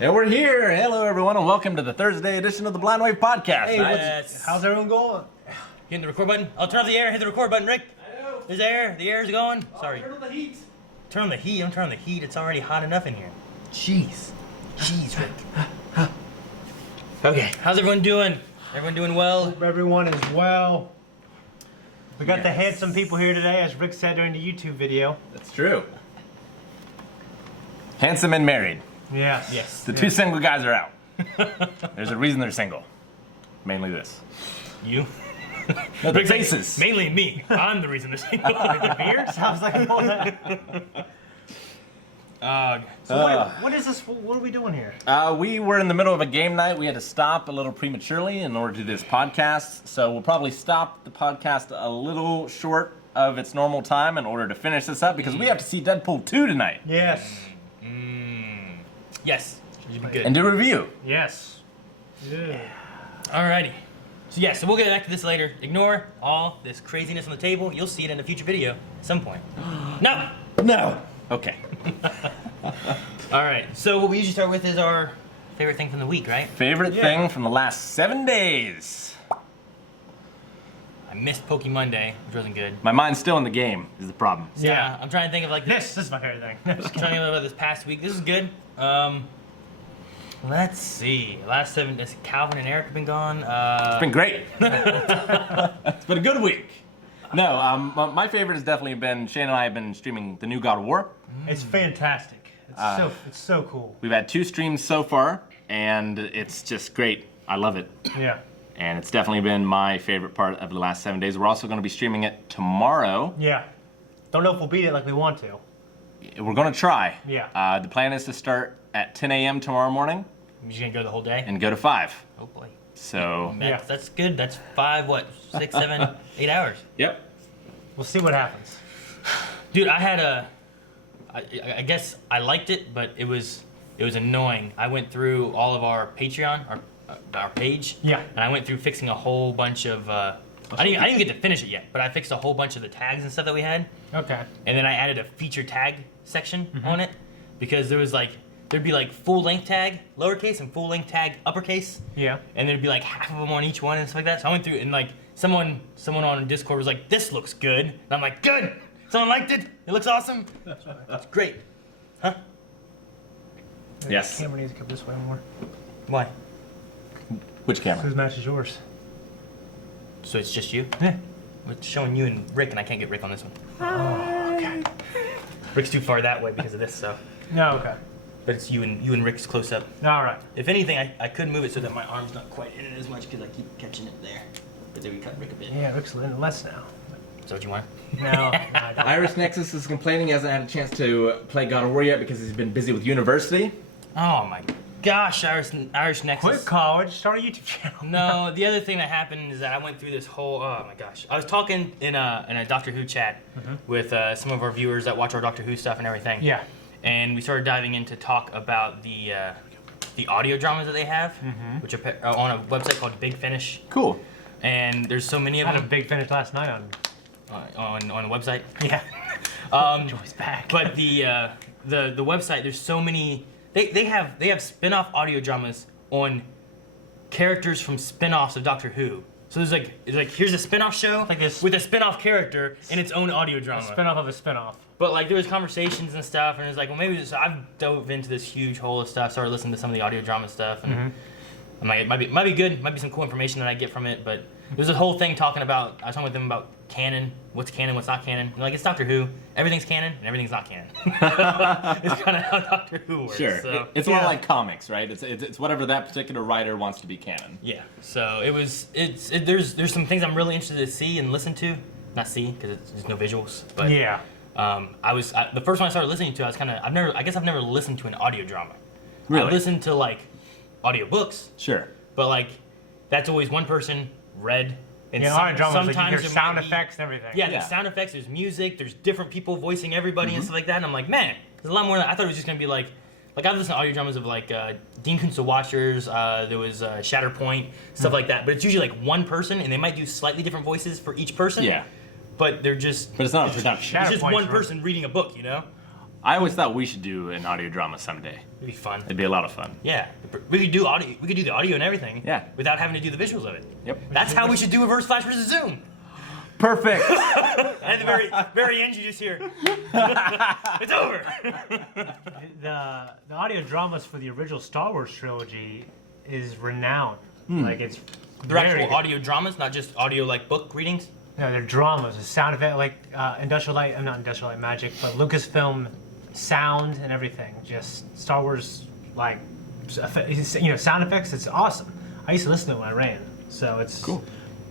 And we're here. Hello, everyone, and welcome to the Thursday edition of the Blind Wave Podcast. Hey, how's everyone going? Hitting the record button. I'll turn off the air. Hit the record button, Rick. I know. There's air. The air is going. Sorry. Turn on the heat. Turn on the heat. I'm turning on the heat. It's already hot enough in here. Jeez, Rick. Okay, how's everyone doing? Everyone doing well? Hope everyone is well. We got the Yes. handsome people here today, as Rick said during the YouTube video. That's true. Handsome and married. Yes. Yes. The two single guys are out. There's a reason they're single. Mainly this. You? No, the Rick's like, faces. mainly me. I'm the reason they're single. The beer sounds like all that. So what is this? What are we doing here? We were in the middle of a game night. We had to stop a little prematurely in order to do this podcast. So we'll probably stop the podcast a little short of its normal time in order to finish this up because we have to see Deadpool 2 tonight Yes. Yes. Should be good. and do a review. Yes. Yeah. Alrighty. So we'll get back to this later. Ignore all this craziness on the table. You'll see it in a future video at some point. No! No. Okay. Alright, so what we usually start with is our favorite thing from the week, right? Favorite thing from the last 7 days. I missed Pokemon Day, which wasn't good. My mind's still in the game is the problem. Yeah. I'm trying to think of like This is my favorite thing. I'm trying to think about this past week. This is good. Let's see. Last 7 days, Calvin and Eric have been gone. It's been great. It's been a good week. No, my favorite has definitely been Shane and I have been streaming the new God of War. It's fantastic. It's so cool. We've had 2 streams so far, and it's just great. I love it. Yeah. And it's definitely been my favorite part of the last 7 days. We're also going to be streaming it tomorrow. Yeah. Don't know if we'll beat it like we want to. We're going to try. Yeah. The plan is to start at 10 a.m. tomorrow morning You're just gonna go the whole day? and go to 5. Oh boy. So, Yeah. That's good. That's 5, 6, 7, 8 hours. yep. We'll see what happens. Dude, I guess I liked it, but it was annoying. I went through all of our Patreon, our page. Yeah. And I went through fixing a whole bunch of. I didn't get to finish it yet, but I fixed a whole bunch of the tags and stuff that we had. Okay. And then I added a feature tag section on it because there'd be like full length tag lowercase and full length tag uppercase. Yeah. And there'd be like half of them on each one and stuff like that. So I went through it and like someone on Discord was like, "This looks good," and I'm like, "Good." Someone liked it. It looks awesome. That's great. Huh? Yes. The camera needs to come this way more. Why? Which camera? Whose match is yours? So it's just you? Yeah. It's showing you and Rick, and I can't get Rick on this one. Oh, okay. Rick's too far that way because of this, so. No, okay. But it's you and Rick's close up. All right. If anything, I could move it so that my arm's not quite in it as much because I keep catching it there. But then we cut Rick a bit. Yeah, Rick's in less now. Is that what you want? No, I don't. Iris Nexus is complaining he hasn't had a chance to play God of War yet because he's been busy with university. Oh my gosh, Irish Nexus. Quit college, start a YouTube channel. No, the other thing that happened is that I went through this whole. Oh my gosh, I was talking in a Doctor Who chat with some of our viewers that watch our Doctor Who stuff and everything. Yeah. And we started diving in to talk about the audio dramas that they have, which are on a website called Big Finish. Cool. And there's so many I of had a them big finish last night on the website. Yeah. Joy's back. But the website, there's so many. They have spin-off audio dramas on characters from spin-offs of Doctor Who. So there's like here's a spin-off show Like this- with a spin-off character in its own audio drama. Spin-off of a spin-off. But like there was conversations and stuff, and it was like, well, maybe so I've dove into this huge hole of stuff, started listening to some of the audio drama stuff, and I'm like, it might be good, might be some cool information that I get from it. But there's a whole thing talking about. I was talking with them about canon, what's not canon. And like it's Doctor Who, everything's canon and everything's not canon. It's kind of how Doctor Who works. Sure. So, It's more like comics, right? It's whatever that particular writer wants to be canon. yeah. So there's some things I'm really interested to see and listen to. Not see because there's no visuals, but Yeah. the first one I started listening to, I guess I've never listened to an audio drama. Really? I listened to like audiobooks, Sure. but like that's always one person read. And Yeah, audio dramas, like you sometimes hear there sound might be- effects and everything. Yeah, Yeah. there's sound effects, there's music, there's different people voicing everybody and stuff like that. And I'm like, man, there's a lot more. I thought it was just gonna be like I've listened to audio dramas of like Dean Koontz the Watchers. There was Shatterpoint, stuff like that. But it's usually like one person, and they might do slightly different voices for each person. Yeah. But they're just. But it's not a production. It's just Shatterpoint's one really- person reading a book, you know. I always thought we should do an audio drama someday. It'd be fun. It'd be a lot of fun. Yeah, we could do audio. We could do the audio and everything. Yeah. Without having to do the visuals of it. Yep. That's how we should do Reverse Flash versus Zoom. Perfect. At the very end, you just hear, it's over. The audio dramas for the original Star Wars trilogy is renowned. Like it's They're very actual good. audio dramas, not just audio like book readings. No, they're dramas. The sound effect, like Industrial Light. Not Industrial Light Magic, but Lucasfilm sound and everything. Just Star Wars, like sound effects. It's awesome. I used to listen to it when I ran, so it's Cool.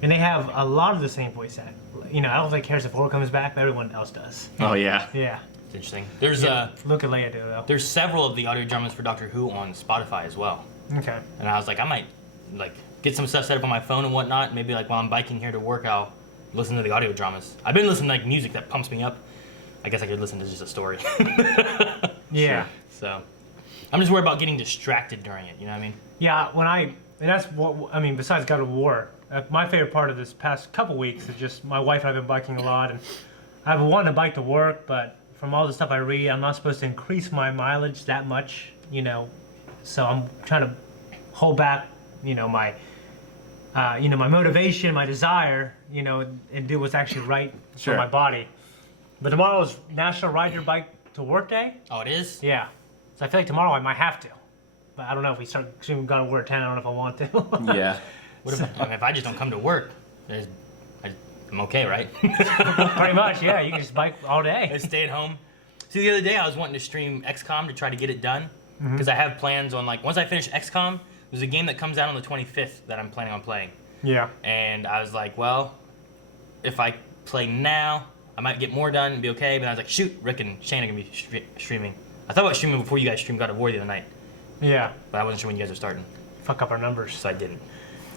And they have a lot of the same voice act. I don't think Harrison Ford comes back, but everyone else does. Oh yeah. Yeah. It's interesting. There's Luke and Leia do though. there's several of the audio dramas for Doctor Who on Spotify as well. Okay. And I was like, I might like get some stuff set up on my phone and whatnot. Maybe like while I'm biking here to work, I'll listen to the audio dramas. I've been listening to like music that pumps me up. I guess I could listen to just a story. Yeah. So I'm just worried about getting distracted during it. You know what I mean? Yeah. And that's what I mean. Besides God of War, my favorite part of this past couple weeks is just my wife and I've been biking a lot, and I've wanted to bike to work, but from all the stuff I read, I'm not supposed to increase my mileage that much. So I'm trying to hold back. My my motivation, my desire, and do what's actually right Sure. for my body. But tomorrow's National Ride Your Bike to Work Day. Oh, it is? Yeah. So I feel like tomorrow I might have to. But I don't know if we start soon God of War at 10, I don't know if I want to. Yeah. What if I just don't come to work? I'm okay, right? Pretty much, yeah. You can just bike all I day. stay at home. See, the other day I was wanting to stream XCOM to try to get it done. Because I have plans on, like, once I finish XCOM, there's a game that comes out on the 25th that I'm planning on playing. Yeah. And I was like, well, if I play now, I might get more done and be okay. But I was like, shoot, Rick and Shane are going to be streaming. I thought about streaming before you guys streamed God of War the other night. Yeah. But I wasn't sure when you guys were starting. Fuck up our numbers. So I didn't.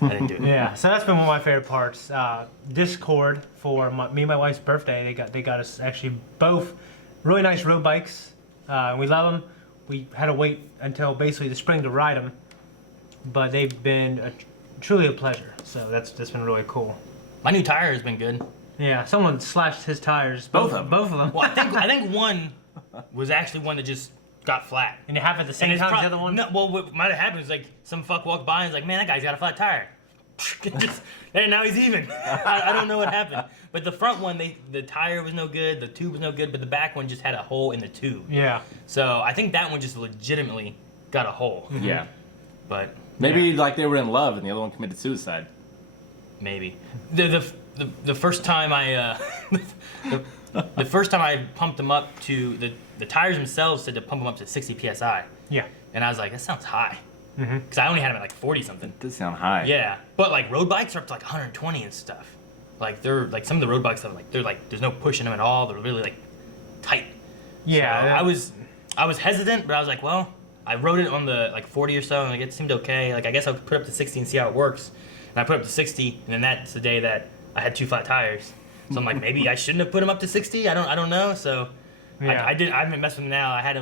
I didn't do it. Yeah, so that's been one of my favorite parts. Discord for me and my wife's birthday. They got us actually both really nice road bikes. We love them. We had to wait until basically the spring to ride them, but they've been truly a pleasure. So that's been really cool. My new tire has been good. Yeah, someone slashed his tires. Both of them. Both of them. Well, I think one was actually one that just got flat. And it happened at the same And it's time as the other one. No, well, what might have happened is like some fuck walked by and was like, man, that guy's got a flat tire. And now he's even. I don't know what happened. But the front one, the tire was no good, the tube was no good, but the back one just had a hole in the tube. Yeah. So I think that one just legitimately got a hole. Yeah. But Maybe like they were in love and the other one committed suicide. maybe the first time I the first time I pumped them up to the tires themselves said to pump them up to 60 psi, Yeah. and I was like, that sounds high, because I only had them at like 40 something. Does sound high. Yeah, but like road bikes are up to like 120 and stuff. Like they're like some of the road bikes are like they're like there's no pushing them at all. They're really like tight. Yeah. So I was hesitant, but I was like, well, I rode it on the like 40 or so, and like it seemed okay. Like I guess I'll put it up to 60 and see how it works. And I put it up to 60, and then that's the day that I had 2 flat tires. So I'm like, maybe I shouldn't have put them up to 60. I don't know. So Yeah. I haven't messed with them now. I had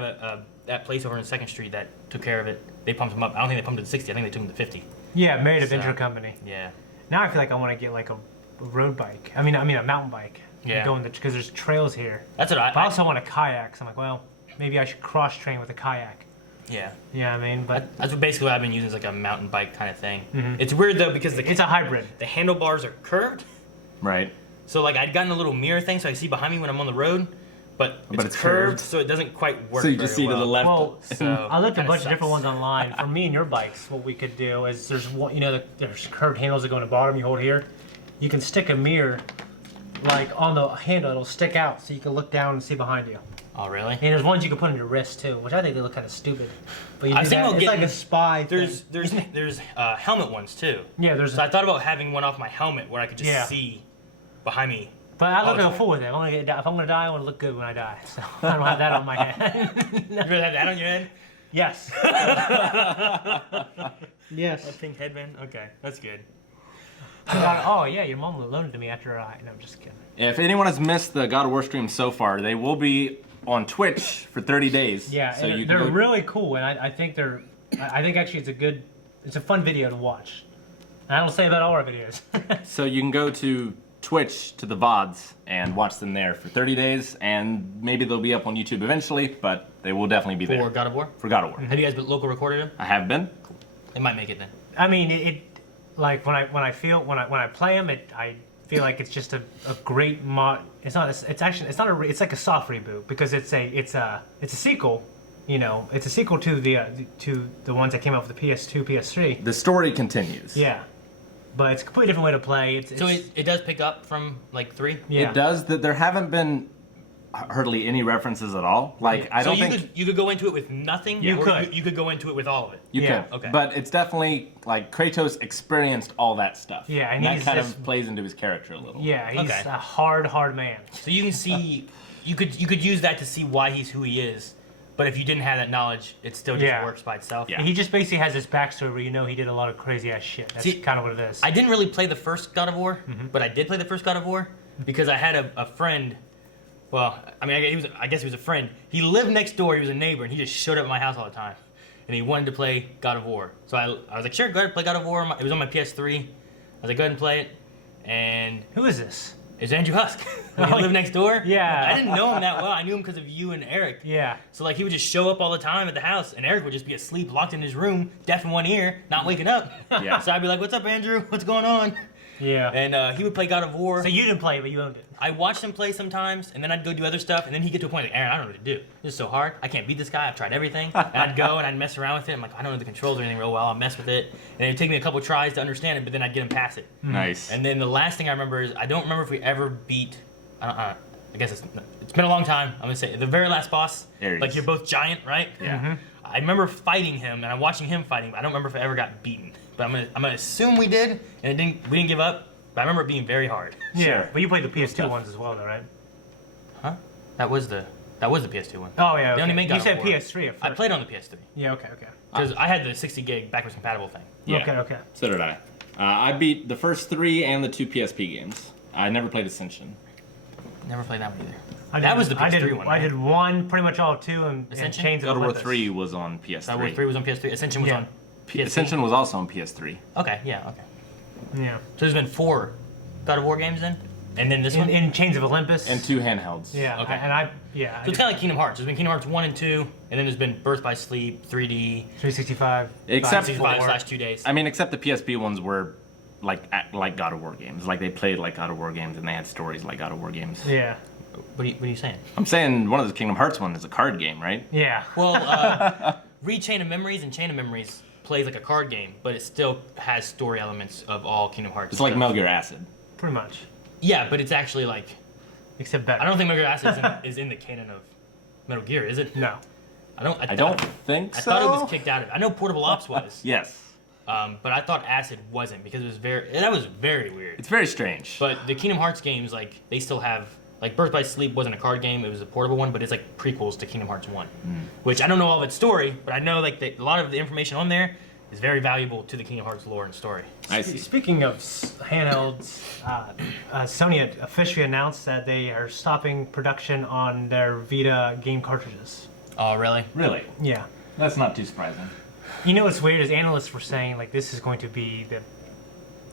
that place over on 2nd Street that took care of it. They pumped them up. I don't think they pumped it to 60. I think they took them to 50. Yeah, Married So- Adventure Company. Yeah. Now I feel like I want to get like a road bike. I mean a mountain bike. Yeah. Because there's trails here. That's what But I also want a kayak. So I'm like, well, maybe I should cross train with a kayak. yeah. Yeah, I mean, but That's what basically what I've been using is like a mountain bike kind of thing. Mhm. It's weird though because it's a hybrid. the handlebars are curved. Right. So like I'd gotten a little mirror thing so I see behind me when I'm on the road, but it's curved, curved. so it doesn't quite work. So you just very see to the well. left. Well, So I looked at a kinda bunch of different sucks. ones online. For me and your bikes, what we could do is there's one, there's curved handles that go on the bottom. You hold here. You can stick a mirror like on the handle. It'll stick out so you can look down and see behind you. Oh really? And there's ones you can put on your wrist too, which I think they look kind of stupid. But you I do think that. we'll It's get- like a spy thing. There's helmet ones too. Yeah, there's. So I thought about having one off my helmet where I could just Yeah. see behind me. But I look Oh, a fool with it. If I'm gonna die, I want to look good when I die. So I don't have that on my head. You really have that on your head? Yes. Yes. That pink headband? Okay, that's good. Oh yeah, your mom loaned it to me after I. No, I'm just kidding. If anyone has missed the God of War stream so far, they will be on Twitch for 30 days. Yeah, So and you they're can go, really cool, and I think they're. I think actually it's a fun video to watch. And I don't say about all our videos. So you can go to Twitch to the VODs and watch them there for 30 days, and maybe they'll be up on YouTube eventually, but they will definitely be there. For God of War? For God of War. Have you guys been local recorded them? I have been. It might make it then. I mean, it like when I play them, I feel like it's just a great mod. It's not. It's actually it's not a. It's like a soft reboot because it's a sequel. You know, it's a sequel to the ones that came out with the PS2, PS3. The story continues. Yeah, but it's a completely different way to play. So it does pick up from like 3? Yeah. It does. That there haven't been hardly any references at all. Like I don't think you could go into it with nothing. You or could. You could go into it with all of it. you Yeah. could. Okay. But it's definitely like Kratos experienced all that stuff. Yeah, and that he's kind just- of plays into his character a little. Yeah, he's Okay. a hard man. So you can see, you could use that to see why he's who he is. But if you didn't have that knowledge, it still just Yeah. works by itself. Yeah. He just basically has this backstory where you know he did a lot of crazy ass shit. That's See, kind of what it is. I didn't really play the first God of War, Mm-hmm. but I did play the first God of War because I had a friend. Well, I mean, I guess he was a friend. He lived next door. He was a neighbor, and he just showed up at my house all the time. And he wanted to play God of War. So I was like, sure, go ahead, play God of War. It was on my PS3. I was like, go ahead and play it. And Who is this? it's Andrew Husk. He Oh, lived next door. yeah. I didn't know him that well. I knew him because of you and Eric. Yeah. So like he would just show up all the time at the house, and Eric would just be asleep, locked in his room, deaf in one ear, not waking up. Yeah. So I'd be like, "What's up, Andrew? What's going on?" Yeah. And he would play God of War. So you didn't play it, but you owned it. I watched him play sometimes, and then I'd go do other stuff, and then he'd get to a point like, Aaron, I don't know what to do. This is so hard. I can't beat this guy. I've tried everything. And I'd go and I'd mess around with it. I'm like, I don't know the controls or anything real well. I'll mess with it. And it'd take me a couple tries to understand it, but then I'd get him past it. Nice. And then the last thing I remember is I don't remember if we ever beat. I guess it's been a long time. I'm gonna say the very last boss. Ares. Like you're both giant, right? Yeah. I remember fighting him and I'm watching him fighting, but I don't remember if I ever got beaten. But I'm gonna assume we did, and we didn't give up. But I remember it being very hard. Yeah. But you played the PS2 tough. ones as well, though, right? Huh? That was the PS2 one. Oh yeah. They only okay. made God You of said War. PS3 at first. I played on the PS3 Yeah. Okay. Okay. because I had the 60 gig backwards compatible thing. Yeah. Okay. Okay. So did I. I beat the first 3 and the 2 PSP games. I never played Ascension. Never played that one either. I That did- was the I PS3 did, one. I right? did 1, pretty much all of 2, and Ascension? Chains of God of War Olympus. 3 was on PS3. God of War 3 was on PS3. Ascension was Yeah. on PS3. Ascension was also on PS3. Okay, yeah, okay. Yeah. So there's been 4 God of War games then? And then this one? In Chains of Olympus. And 2 handhelds. Yeah. Okay. And I yeah. So it's kind of like Kingdom Hearts. There's been Kingdom Hearts 1 and 2, and then there's been Birth by Sleep, 3D, 365. Except 65/2 days. I mean, except the PSP ones were like God of War games. Like they played like God of War games and they had stories like God of War games. Yeah. What are you saying? I'm saying one of the Kingdom Hearts one is a card game, right? Yeah. Well, Read Chain of Memories and Chain of Memories plays like a card game, but it still has story elements of all Kingdom Hearts. It's like stuff. Metal Gear Acid. Pretty much. Yeah, but it's actually like Except better. I don't think Metal Gear Acid is in the canon of Metal Gear, is it? No. I don't think I so. thought it was kicked out of it. I know Portable Ops was, Yes. but I thought Acid wasn't because it was that was very weird. It's very strange. But the Kingdom Hearts games, like they still have like Birth by Sleep wasn't a card game; it was a portable one, but it's like prequels to Kingdom Hearts 1, which I don't know all of its story, but I know like a lot of the information on there is very valuable to the Kingdom Hearts lore and story. I see. Speaking of handhelds, Sony officially announced that they are stopping production on their Vita game cartridges. Oh, really? Really? Yeah. That's not too surprising. You know what's weird is analysts were saying like this is going to be the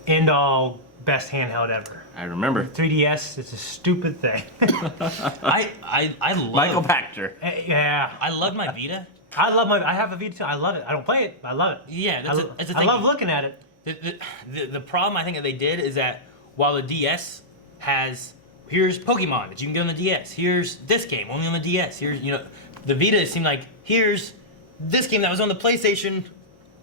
end-all best handheld ever. I remember. 3DS is a stupid thing. I love Michael Pachter. Yeah. I love my Vita. I have a Vita too. I love it. I don't play it, but I love it. Yeah, that's the I thing. love looking at it. The problem I think that they did is that while the DS has here's Pokemon that you can get on the DS, here's this game only on the DS, here's the Vita seemed like here's this game that was on the PlayStation,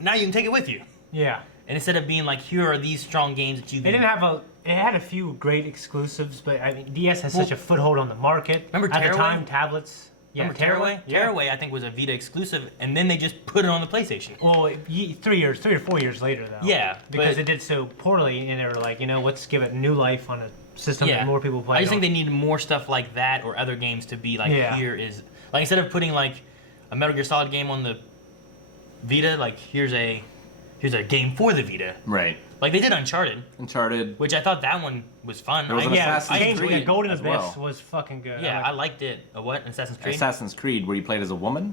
now you can take it with you. Yeah. And instead of being like here are these strong games that you It can didn't have it had a few great exclusives, but I mean DS has such a foothold on the market. Remember at the Tearaway? time tablets. Yeah, remember Tearaway? Yeah. Tearaway I think was a Vita exclusive and then they just put it on the PlayStation. Well, 3 or 4 years later though. Yeah, because but- it did so poorly, and they were like, let's give it new life on a system that more people play. I just think they need more stuff like that or other games to be like here is like instead of putting like a Metal Gear Solid game on the Vita, like here's a game for the Vita. Right. Like they did Uncharted. which I thought that one was fun. There was an Assassin's James, Creed the Golden as Abyss well. was fucking good. Yeah, I liked it. A what? Assassin's Creed? Assassin's Creed, where you played as a woman.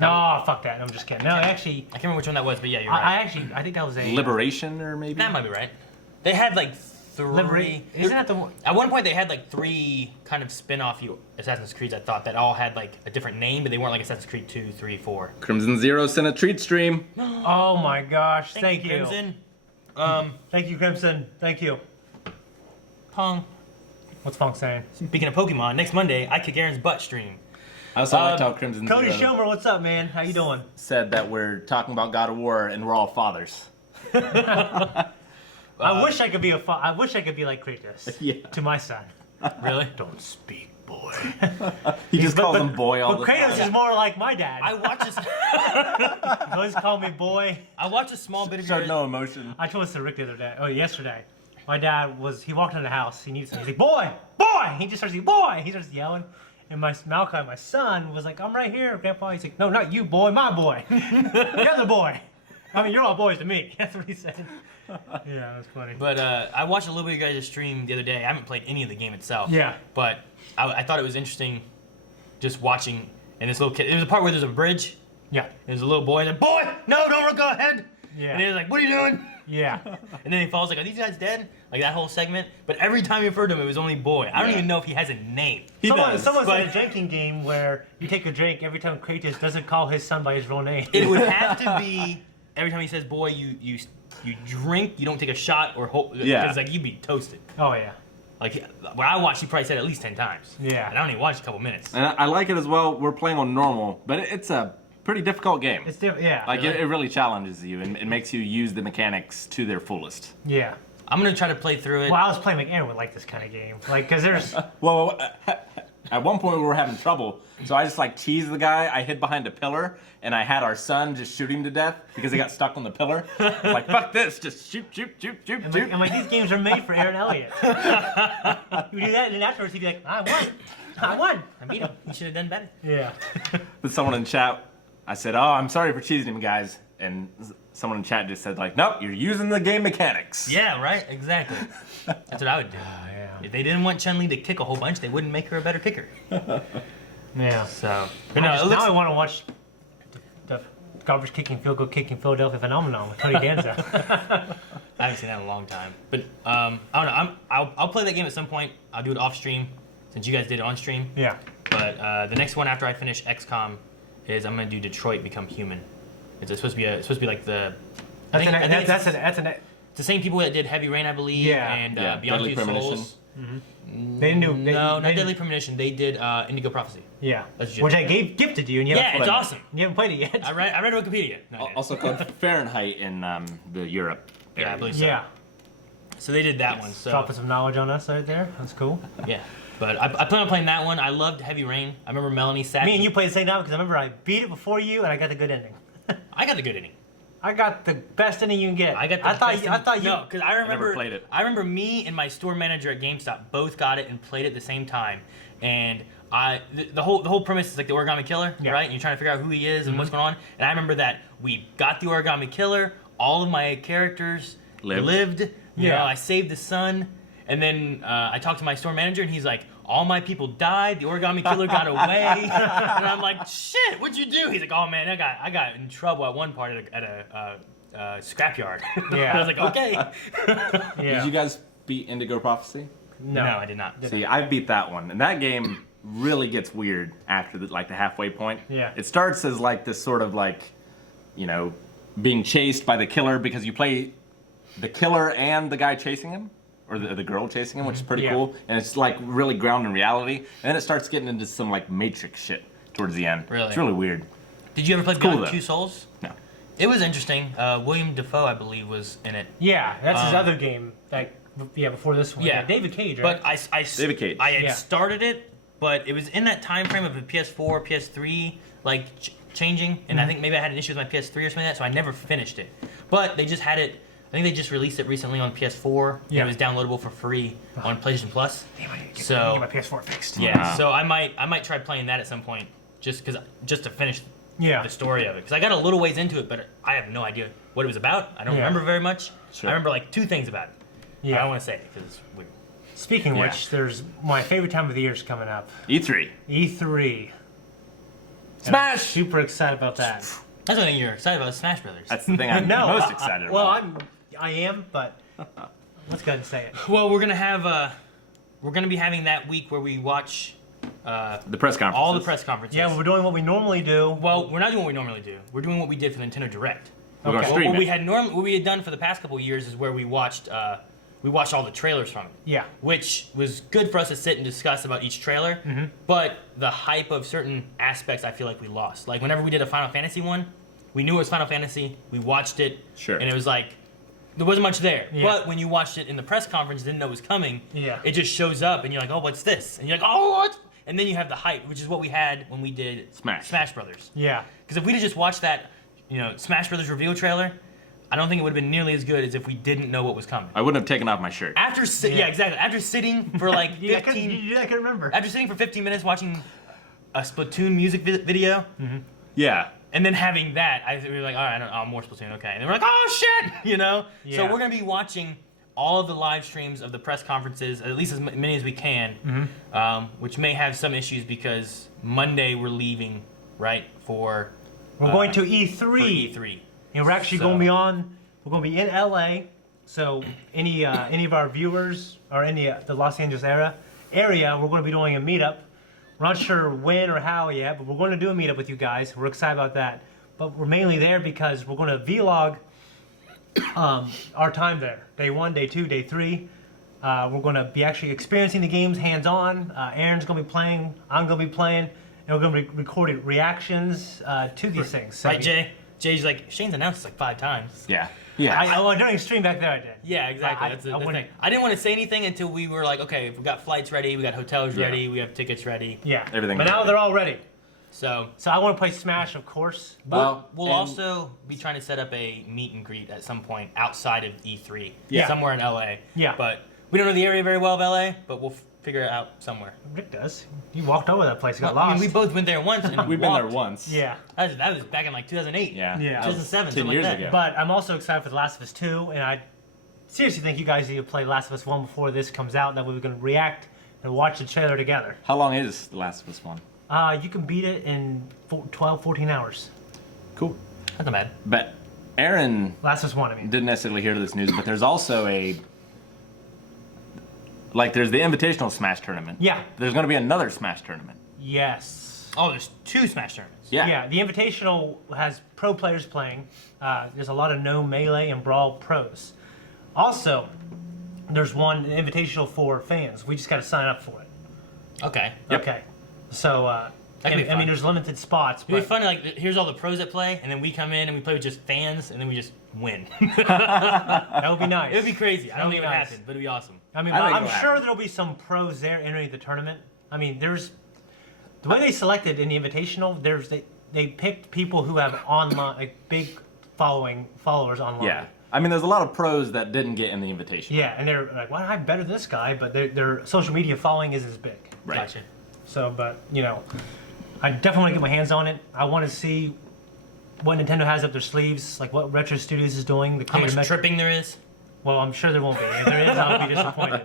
No, fuck that. I'm just kidding. No, actually, I can't remember which one that was, but yeah, you're I right. actually I think that was a Liberation, or maybe. That might be right. They had like three. Isn't that the one? At one point, they had like 3 kind of spin-off Assassin's Creeds. I thought that all had like a different name, but they weren't like Assassin's Creed 2, 3, 4. Crimson Zero sent a treat stream. Oh my gosh! Thank you. Crimson. Thank you, Crimson. Thank you. Pong. What's Funk saying? Speaking of Pokemon, next Monday I kick Aaron's butt stream. I also liked how Crimson Cody Zero Shomer, what's up, man? How you doing? said that we're talking about God of War and we're all fathers. I wish I could be I wish I could be like Kratos. Yeah. To my son. Really? Don't speak, boy. He just calls him boy all But the Kratos time. is more like my dad. I watched this. He always call me boy. I watched a small bit of Showed your. no emotion. I told this to Rick the other day. Oh, yesterday. My dad he walked in the house. He needed something. He's like, boy, boy. He just starts yelling, boy. He starts yelling. And Malachi, my son, was like, I'm right here, Grandpa. He's like, no, not you, boy, my boy. The other boy. I mean, you're all boys to me. That's what he said. Yeah, that's funny. But I watched a little bit of your guys' stream the other day. I haven't played any of the game itself. Yeah. But I thought it was interesting just watching. And this little kid, there's a part where there's a bridge. Yeah. There's a little boy, and like, boy, no, don't go ahead. Yeah. And he was like, what are you doing? Yeah. And then he falls like, are these guys dead? Like that whole segment. But every time you referred to him, it was only boy. I don't Yeah. even know if he has a name. He Someone does. said but- a drinking game where you take a drink every time Kratos doesn't call his son by his real name. It would have to be every time he says boy, you drink, you don't take a shot or hold. Yeah. Because like you'd be toasted. Oh, yeah. Like when I watched, he probably said it at least 10 times. Yeah. And I only watched a couple minutes. And I like it as well. We're playing on normal, but it's a pretty difficult game. It's different. Yeah. Like Really? it really challenges you and it makes you use the mechanics to their fullest. Yeah. I'm gonna try to play through it. Well, I was playing like Aaron would like this kind of game. Like, because there's. Well, at one point we were having trouble, so I just like teased the guy. I hid behind a pillar, and I had our son just shoot him to death because he got stuck on the pillar. Like, fuck this, just shoot. I'm like, these games are made for Aaron Elliott. You do that, and then afterwards he'd be like, I won. I beat him. He should have done better. Yeah. With someone in chat, I said, "Oh, I'm sorry for teasing him, guys," and someone in chat just said, "Like, nope, you're using the game mechanics." Yeah, right. Exactly. That's what I would do. Yeah. If they didn't want Chun-Li to kick a whole bunch, they wouldn't make her a better kicker. Yeah. So, but no, it Now looks, I want to watch the garbage kicking, field goal kicking Philadelphia phenomenon with Tony Danza. I haven't seen that in a long time. But I don't know. I'll play that game at some point. I'll do it off stream since you guys did it on stream. Yeah. But the next one after I finish XCOM is I'm gonna do Detroit Become Human. It's supposed to be like the. I think That's it's the same people that did Heavy Rain, I believe, Yeah. and Yeah, Beyond Deadly Two Premonition. Souls. They didn't do. No, not Deadly Premonition. They did Indigo Prophecy. Yeah. That's Which I legit. gifted you, and you Yeah, haven't it's played awesome. You haven't played it yet. I read Wikipedia. No, I didn't. Also called Fahrenheit in the Europe. Yeah, I area. believe so. Yeah. So they did that one. So Dropping some knowledge on us right there. That's cool. yeah, but I plan on playing that one. I loved Heavy Rain. I remember Melanie sat. Me and you played the same time because I remember I beat it before you, and I got the good ending. I got the good ending. I got the best ending you can get. I got the I thought best you. I thought you. No, because I remember. never played it. I remember me and my store manager at GameStop both got it and played it at the same time. And the whole premise is like the origami killer, Yeah. right? And you're trying to figure out who he is and what's going on. And I remember that we got the origami killer. All of my characters lived. You Yeah. know, I saved the son. And then I talked to my store manager, and he's like, all my people died. The origami killer got away. And I'm like, shit, what'd you do? He's like, oh man, I got in trouble at one part at a scrapyard. Yeah. I was like, okay. Yeah. Did you guys beat Indigo Prophecy? No, I did not. See, I beat that one, and that game really gets weird after the halfway point. Yeah. It starts as like this sort of like, you know, being chased by the killer because you play the killer and the guy chasing him, or the girl chasing him, which is pretty Yeah. cool. And it's like really grounded in reality. And then it starts getting into some like Matrix shit towards the end. Really? It's really weird. Did you ever play cool, Beyond though. Two Souls? No. It was interesting. William Dafoe, I believe, was in it. Yeah, that's his other game. Like, yeah, before this one. Yeah. David Cage, right? But David Cage. I had Yeah. started it, but it was in that time frame of the PS4, PS3, like changing, and I think maybe I had an issue with my PS3 or something like that, so I never finished it. But they just had it. I think they just released it recently on PS4. And Yeah. it was downloadable for free on PlayStation Plus. Damn, I need to So- get my PS4 fixed. Yeah. Wow. So I might try playing that at some point, just to finish Yeah. the story of it, because I got a little ways into it, but I have no idea what it was about. I don't Yeah. remember very much. Sure. I remember like 2 things about it. Yeah. I don't want to say it because it's weird. Speaking of Yeah. which, there's my favorite time of the year is coming up. E3. E3. Smash! I'm super excited about that. That's the thing you're excited about, Smash Brothers. That's the thing I'm No, most excited Well, about. I am, but Let's go ahead and say it. Well, we're gonna be having that week where we watch The press conference. all the press conferences. Yeah, we're doing what we normally do. Well, we're not doing what we normally do. We're doing what we did for the Nintendo Direct. We're gonna Okay. stream What it. we had done for the past couple of years is where we watched all the trailers from it. Yeah. Which was good for us to sit and discuss about each trailer. Mm-hmm. But the hype of certain aspects, I feel like we lost. Like whenever we did a Final Fantasy one, we knew it was Final Fantasy. We watched it, Sure. and it was like there wasn't much there. Yeah. But when you watched it in the press conference, didn't know it was coming. Yeah. It just shows up, and you're like, oh, what's this? And you're like, oh, what? And then you have the hype, which is what we had when we did Smash Brothers. Yeah. Because if we'd have just watched that, Smash Brothers reveal trailer, I don't think it would have been nearly as good as if we didn't know what was coming. I wouldn't have taken off my shirt. Yeah, exactly. After sitting for like I 15, can remember. after sitting for 15 minutes watching a Splatoon music video, Yeah. and then having that, we were like, all right, more Splatoon, okay. And then we're like, oh shit, So Yeah. we're gonna be watching all of the live streams of the press conferences, at least as many as we can, which may have some issues because Monday we're leaving, right, for We're going to for E3. E3. And we're actually going to be we're going to be in LA. So any of our viewers or the Los Angeles area, we're going to be doing a meetup. We're not sure when or how yet, but we're going to do a meetup with you guys. We're excited about that. But we're mainly there because we're going to vlog our time there. Day 1, day 2, day 3. We're going to be actually experiencing the games hands-on. Aaron's going to be playing. I'm going to be playing. And we're going to be recording reactions to these things. So, Right, Jay? Jay's like, Shane's announced this like 5 times. Yeah. Yeah. during the stream back there, I did. Yeah, exactly. I That's the wouldn't- thing. I didn't want to say anything until we were like, okay, we got flights ready, we got hotels Yeah. ready, we have tickets ready. Yeah. Everything But now ready. they're all ready. So So I want to play Smash, of course. Well, we'll and- also be trying to set up a meet and greet at some point outside of E3. Yeah. Somewhere in LA. Yeah. But we don't know the area very well of LA, but we'll figure it out somewhere. Rick does. You walked over that place, got I lost. mean, we both went there once. And We've been there walked. once. Yeah. That was back in like 2008. Yeah. Yeah. That was 2007, 10 something years like that. ago. But I'm also excited for The Last of Us 2, and I seriously think you guys need to play Last of Us 1 before this comes out. That way we can react and watch the trailer together. How long is The Last of Us 1? You can beat it in 12, 14 hours. Cool. That's not bad. But Aaron Last of Us 1, I mean. didn't necessarily hear this news, but there's also there's the Invitational Smash Tournament. Yeah. There's going to be another Smash Tournament. Yes. Oh, there's 2 Smash tournaments. Yeah. Yeah, the Invitational has pro players playing. There's a lot of no melee and brawl pros. Also, there's one Invitational for fans. We just got to sign up for it. Okay. Yep. Okay. So, That could be I mean, fun. there's limited spots. It'd be But funny, like, here's all the pros that play, and then we come in and we play with just fans, and then we just win. that would be nice. It would be crazy. I don't That'd think be it would nice. happen, but it'd be awesome. I mean, I think I'm it'll sure happen. there'll be some pros there entering the tournament. I mean, there's the way they selected in the Invitational. They picked people who have online, like big followers online. Yeah. I mean, there's a lot of pros that didn't get in the invitation. Yeah, and they're like, "Why I'm better than this guy?" But their social media following is as big. Right. Gotcha. So, but I definitely want to get my hands on it. I want to see what Nintendo has up their sleeves, like what Retro Studios is doing. The How much creative tripping there is? Well, I'm sure there won't be. If there is, I'll be disappointed.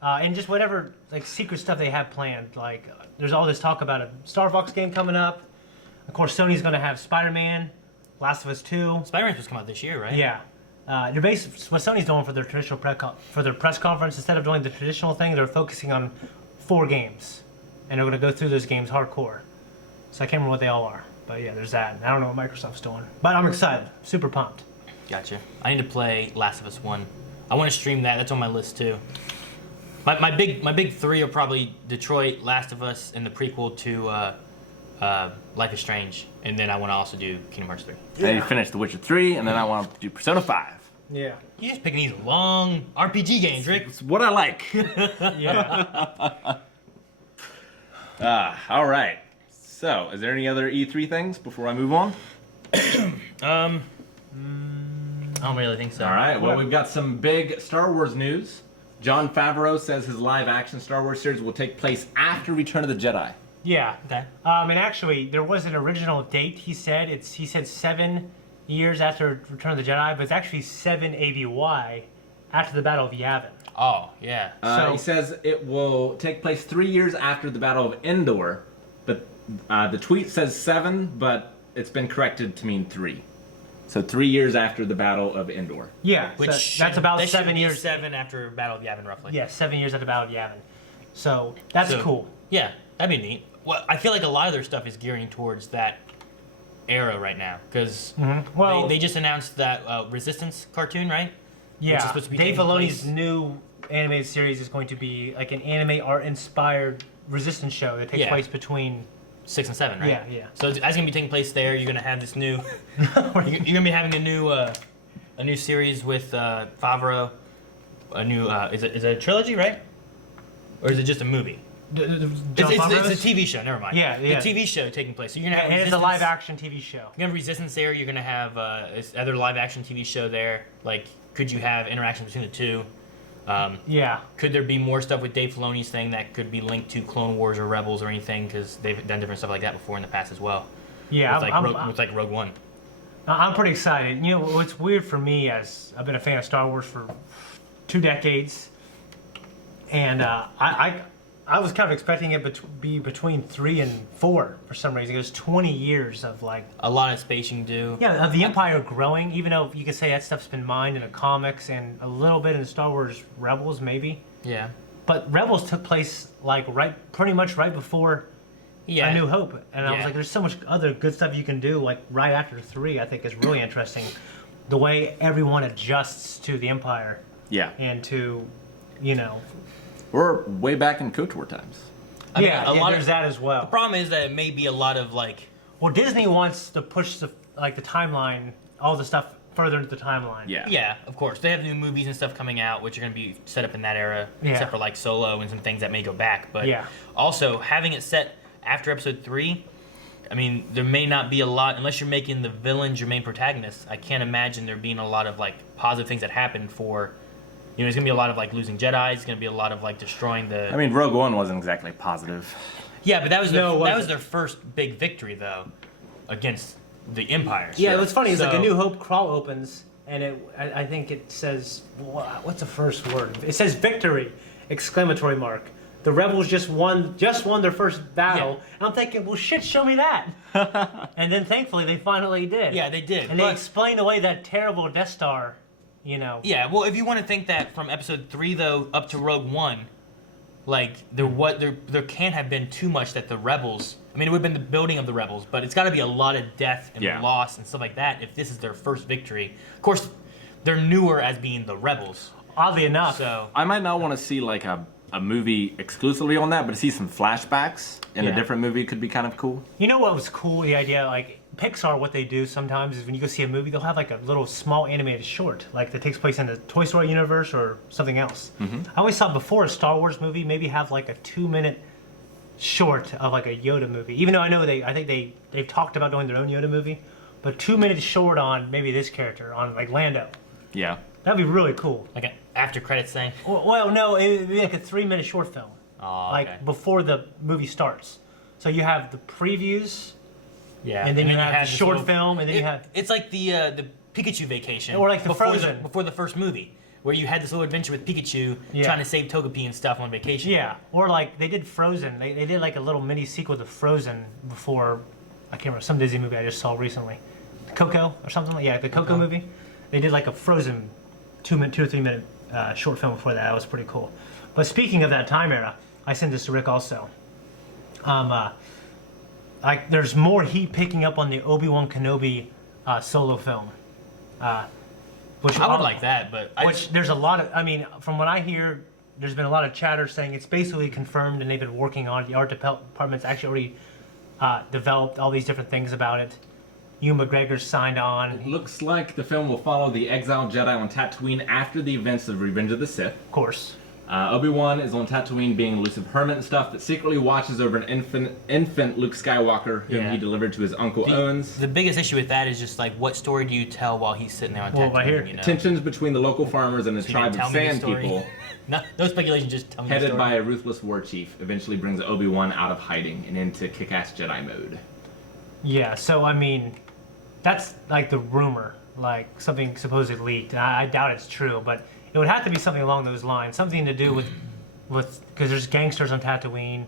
And just whatever like secret stuff they have planned. Like there's all this talk about a Star Fox game coming up. Of course, Sony's going to have Spider-Man, Last of Us 2. Spider-Man's supposed to come out this year, right? Yeah. They're what Sony's doing for their traditional for their press conference, instead of doing the traditional thing, they're focusing on 4 games, and they're going to go through those games hardcore. So I can't remember what they all are, but yeah, there's that. I don't know what Microsoft's doing, but I'm excited, super pumped. Gotcha. I need to play Last of Us 1. I want to stream that. That's on my list too. My big 3 are probably Detroit, Last of Us, and the prequel to Life is Strange, and then I want to also do Kingdom Hearts 3. I need to finish The Witcher 3, and then I want to do Persona 5. Yeah. You just picking these long RPG games, Rick. It's what I like. Yeah. All right. So, is there any other E3 things before I move on? I don't really think so. All right. Well, we've got some big Star Wars news. Jon Favreau says his live-action Star Wars series will take place after Return of the Jedi. Yeah. Okay. And actually, there was an original date. He said 7 years after Return of the Jedi, but it's actually 7 ABY after the Battle of Yavin. Oh, yeah. He says it will take place 3 years after the Battle of Endor, but the tweet says 7, but it's been corrected to mean 3. So 3 years after the Battle of Endor. Yeah, Which so that's about that should 7 be years. 7 after Battle of Yavin, roughly. Yeah, 7 years at the Battle of Yavin. So that's So, cool. Yeah, that'd be neat. Well, I feel like a lot of their stuff is gearing towards that era right now because Well, they just announced that Resistance cartoon, right? yeah, Which is supposed to be Dave taking Filoni's place- new animated series is going to be like an anime art-inspired Resistance show that takes Yeah. place between. 6 and 7, right? Yeah, yeah. So that's gonna be taking place there. You're gonna have this new. you're gonna be having a new series with Favreau. A new is it a trilogy, right? Or is it just a movie? John It's Favreau's? a TV show. Never mind. Yeah, yeah. The TV show taking place. So you're gonna have And it's a Resistance- live-action TV show. You're gonna have Resistance there. You're gonna have this other live-action TV show there. Like, could you have interaction between the two? Yeah. Could there be more stuff with Dave Filoni's thing that could be linked to Clone Wars or Rebels or anything? Because they've done different stuff like that before in the past as well. Yeah, With like Rogue One. I'm pretty excited. You know, what's weird for me, as I've been a fan of Star Wars for 2 decades, and I was kind of expecting it to be between 3 and 4 for some reason. It was 20 years of like, A lot of space you can do. yeah, of the Empire growing. Even though you could say that stuff's been mined in the comics and a little bit in the Star Wars Rebels, maybe. Yeah. But Rebels took place like pretty much right before Yeah. A New Hope, and I was Yeah. like, there's so much other good stuff you can do like right after 3. I think is really interesting, the way everyone adjusts to the Empire Yeah. and to, you know, We're way back in KOTOR times. I mean, yeah, a lot there's of that as the well. problem is that it may be a lot of like. Well, Disney wants to push the timeline, all the stuff further into the timeline. Yeah. Yeah, of course. They have new movies and stuff coming out, which are going to be set up in that era, Yeah. except for like Solo and some things that may go back. But Yeah. also having it set after Episode 3, I mean, there may not be a lot unless you're making the villains your main protagonists. I can't imagine there being a lot of like positive things that happen for. You know, there's gonna be a lot of like losing Jedi. It's gonna be a lot of like destroying the. I mean, Rogue One wasn't exactly positive. Yeah, but that was No, it that wasn't. was their first big victory though, against the Empire. Yeah, what's funny is like So- A New Hope crawl opens, and I think it says, what's the first word? It says victory! Exclamatory mark. The rebels just won their first battle. Yeah. And I'm thinking, well, shit, show me that. And then thankfully they finally did. Yeah, they did. And they but- explained away that terrible Death Star, you know. Yeah, well, if you want to think that from Episode 3 though up to Rogue One, like there can't have been too much that the rebels. I mean, it would have been the building of the rebels, but it's got to be a lot of death and Yeah. loss and stuff like that if this is their first victory. Of course, they're newer as being the rebels, Oddly enough. so I might not want to see like a movie exclusively on that, but to see some flashbacks in Yeah. a different movie could be kind of cool. You know what was cool? The idea, like Pixar, what they do sometimes is when you go see a movie, they'll have like a little small animated short, like that takes place in the Toy Story universe or something else. I always thought before a Star Wars movie, maybe have like a 2-minute short of like a Yoda movie. Even though I think they've talked about doing their own Yoda movie, but 2 minutes short on maybe this character, on like Lando. Yeah. That'd be really cool. like an after credits thing. Well, no, it would be like a 3-minute short film, Oh, like okay. before the movie starts. So you have the previews. Yeah, And then you have the this short film, and then you have- It's like the Pikachu vacation, Or like the before Frozen. before the first movie, where you had this little adventure with Pikachu Yeah. trying to save Togepi and stuff on vacation. Yeah, or like they did Frozen. They did like a little mini sequel to Frozen before, I can't remember, some Disney movie I just saw recently. Coco or something? Yeah, the Coco movie. They did like a Frozen 2 or 3 minute short film before that. That was pretty cool. But speaking of that time era, I sent this to Rick also. Like there's more heat picking up on the Obi-Wan Kenobi solo film. Which I would like that, but Which there's a lot of, I mean, from what I hear, there's been a lot of chatter saying it's basically confirmed and they've been working on it. The art department's actually already developed all these different things about it. Ewan McGregor's signed on, Looks like the film will follow the exiled Jedi on Tatooine after the events of Revenge of the Sith. of course. Obi-Wan is on Tatooine being an elusive hermit and stuff that secretly watches over an infant Luke Skywalker whom Yeah. he delivered to his uncle Owens. the biggest issue with that is just like, what story do you tell while he's sitting there on Well, Tatooine? right here. You know? Tensions between the local farmers and the So you tribe didn't of tell me the sand story? people, No speculation, just tell me the headed story. by a ruthless war chief, eventually brings Obi-Wan out of hiding and into kick-ass Jedi mode. Yeah, so I mean, that's like the rumor, like something supposedly leaked. I doubt it's true, but it would have to be something along those lines. Something to do with because there's gangsters on Tatooine,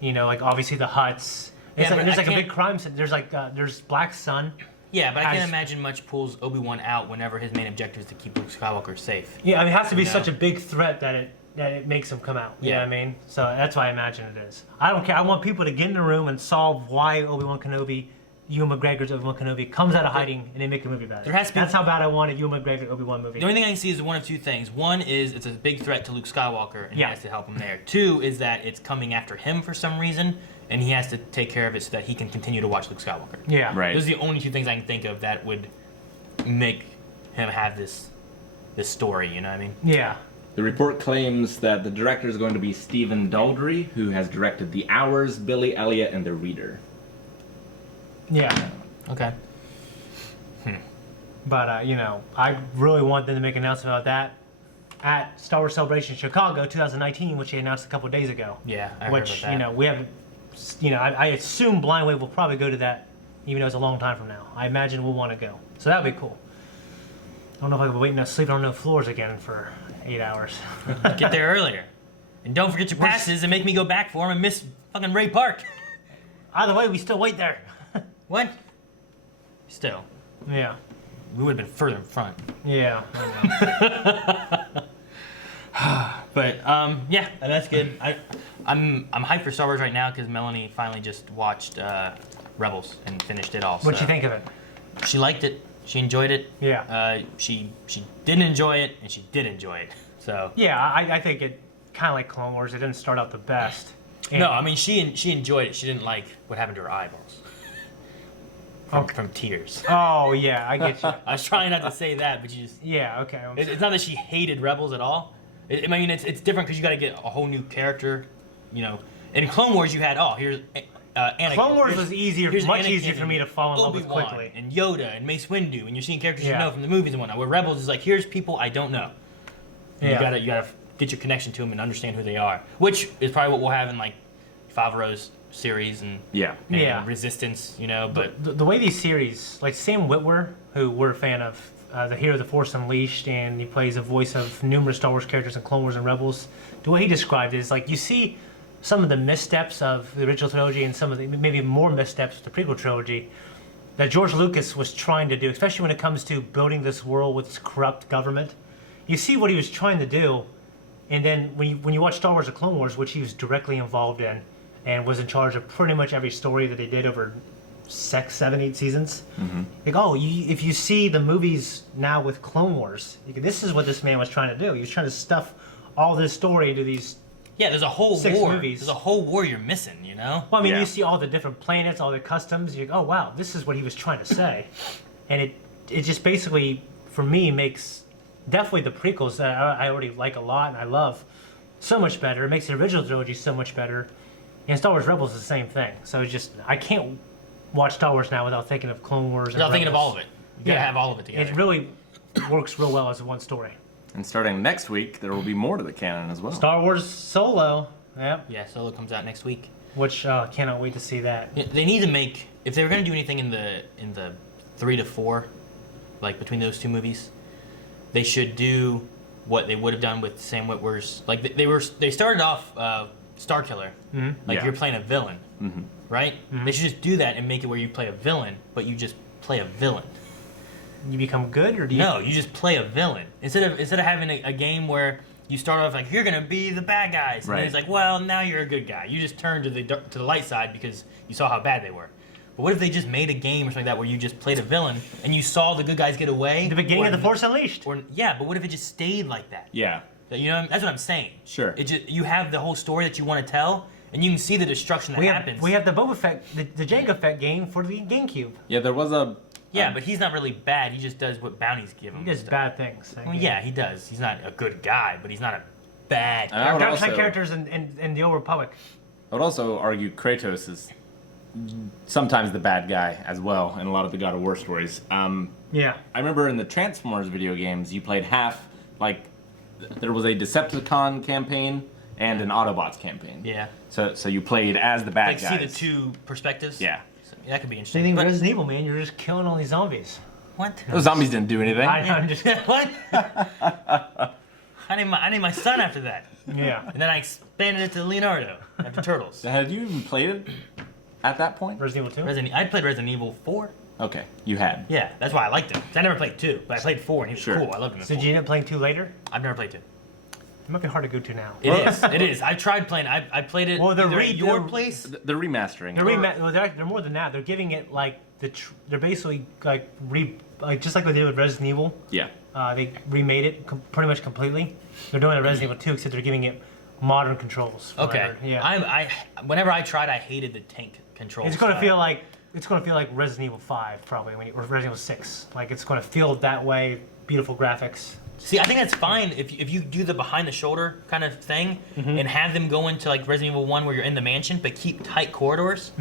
you know, like obviously the Hutts. Yeah, but There's I like a big can't- crime scene. There's like there's Black Sun. Yeah, but I can't imagine much pulls Obi-Wan out whenever his main objective is to keep Luke Skywalker safe. Yeah, I mean, it has to be You know? such a big threat that it makes him come out. You know Yeah. what I mean? So that's why I imagine it is. I don't care. I want people to get in the room and solve why Obi-Wan Kenobi, Ewan McGregor's Obi-Wan Kenobi, comes out of hiding and they make a movie about it. There has to be- That's how bad I want a Ewan McGregor Obi-Wan movie. The only thing I can see is one of two things. One is it's a big threat to Luke Skywalker, and Yeah. he has to help him there. Two is that it's coming after him for some reason, and he has to take care of it so that he can continue to watch Luke Skywalker. Yeah. Right. Those are the only two things I can think of that would make him have this story. You know what I mean? Yeah. The report claims that the director is going to be Stephen Daldry, who has directed The Hours, Billy Elliot, and The Reader. Yeah. Okay. But, you know, I really want them to make an announcement about that at Star Wars Celebration Chicago 2019, which they announced a couple of days ago. Yeah, I heard Which, about that. you know, we haven't, you know, I assume Blind Wave will probably go to that, even though it's a long time from now. I imagine we'll want to go. So that would be cool. I don't know if I could wait and sleep on no floors again for 8 hours. Get there earlier, and don't forget your passes and make me go back for him and miss fucking Ray Park. Either way, we still wait there. What? Still, Yeah. we would have been further in front. Yeah. I know. But yeah, that's good. I'm hyped for Star Wars right now because Melanie finally just watched Rebels and finished it all. What'd so you think of it? She liked it. She enjoyed it. Yeah. She didn't enjoy it, and she did enjoy it. So Yeah, I think it kind of like Clone Wars. It didn't start out the best. And- no, I mean she enjoyed it. She didn't like what happened to her eyeballs from tears. Oh, yeah, I get you. I was trying not to say that, but you just. Yeah, okay. It's not that she hated Rebels at all. I mean, it's different because you got to get a whole new character. You know, in Clone Wars you had here's Anakin. Clone Wars Here's- was easier, here's much Anakin easier for me to fall in love with Obi-Wan quickly. and Yoda and Mace Windu, and you're seeing characters you Yeah. know from the movies and whatnot. Where Rebels is like, here's people I don't know. And Yeah. you gotta get your connection to them and understand who they are, which is probably what we'll have in like Favreau's series and Yeah. Yeah. Resistance. You know, but The way these series, like Sam Witwer, who we're a fan of, the hero of The Force Unleashed, and he plays the voice of numerous Star Wars characters in Clone Wars and Rebels. The way he described it is like you see some of the missteps of the original trilogy and some of the maybe more missteps of the prequel trilogy that George Lucas was trying to do, especially when it comes to building this world with this corrupt government. You see what he was trying to do, and then when you watch Star Wars: The Clone Wars, which he was directly involved in, and was in charge of pretty much every story that they did over 7, 8 seasons. Like, if you see the movies now with Clone Wars, this is what this man was trying to do. He was trying to stuff all this story into these. yeah, there's a whole 6 war. movies. There's a whole war you're missing. You know. Well, I mean, Yeah. you see all the different planets, all the customs. You go, oh wow, this is what he was trying to say, and it just basically, for me, makes definitely the prequels that I already like a lot and I love so much better. It makes the original trilogy so much better, and Star Wars Rebels is the same thing. So it's just I can't watch Star Wars now without thinking of Clone Wars. Without and thinking of Rebels. all of it. You gotta have all of it together. It really works real well as one story. And starting next week, there will be more to the canon as well. Star Wars Solo, yep. Yeah, Solo comes out next week. Which cannot wait to see that. Yeah, they need to make, if they were gonna do anything in the 3 to 4, like between those two movies, they should do what they would have done with Sam Witwer's. Like they started off Starkiller, like Yeah. you're playing a villain, right? They should just do that and make it where you play a villain, but you just play a villain. You become good, or do you? No, you just play a villain instead of having a game where you start off like you're gonna be the bad guys, and Right. then it's like, well, now you're a good guy. You just turn to the light side because you saw how bad they were. But what if they just made a game or something like that where you just played a villain and you saw the good guys get away? The beginning or- of The Force Unleashed. Or yeah, but what if it just stayed like that? Yeah. You know, that's what I'm saying. Sure. It just you have the whole story that you want to tell, and you can see the destruction that happens. We have the Boba Fett, the Jango Fett game for the GameCube. Yeah, there was a. yeah, but he's not really bad. He just does what bounties give him. He does and stuff. bad things. Well, yeah, he does. He's not a good guy, but he's not a bad. I would Dark Side also- characters in the Old Republic. I would also argue Kratos is sometimes the bad guy as well in a lot of the God of War stories. Yeah. I remember in the Transformers video games, you played half, like, there was a Decepticon campaign and an Autobots campaign. Yeah. So you played as the bad Like guys. see the two perspectives. Yeah. So, that could be interesting. Same thing with But- Resident Evil, man. You're just killing all these zombies. what? Those zombies didn't do anything. I'm just. What? I named my son after that, Yeah. and then I expanded it to Leonardo after Turtles. Had you even played it at that point? Resident Evil 2? I played Resident Evil 4. Okay, you had. Yeah, that's why I liked him. 'Cause I never played 2, but I played 4 and he was Sure. cool. I loved him. in So did 4. you end up playing 2 later? I've never played 2. It might be hard to go to now. It is. It is. I tried playing. I played it Well, they're either at your they're- place. They're remastering. Well, they're more than that. They're giving it like they're basically like just like they did with Resident Evil. Yeah. They remade it pretty much completely. They're doing it with Resident Evil 2, except they're giving it modern controls. for Okay. whatever. Yeah. I whenever I tried, I hated the tank controls. It's gonna feel like Resident Evil 5 probably or Resident Evil 6. Like it's gonna feel that way. Beautiful graphics. See, I think that's fine if you do the behind the shoulder kind of thing and have them go into like Resident Evil 1 where you're in the mansion, but keep tight corridors.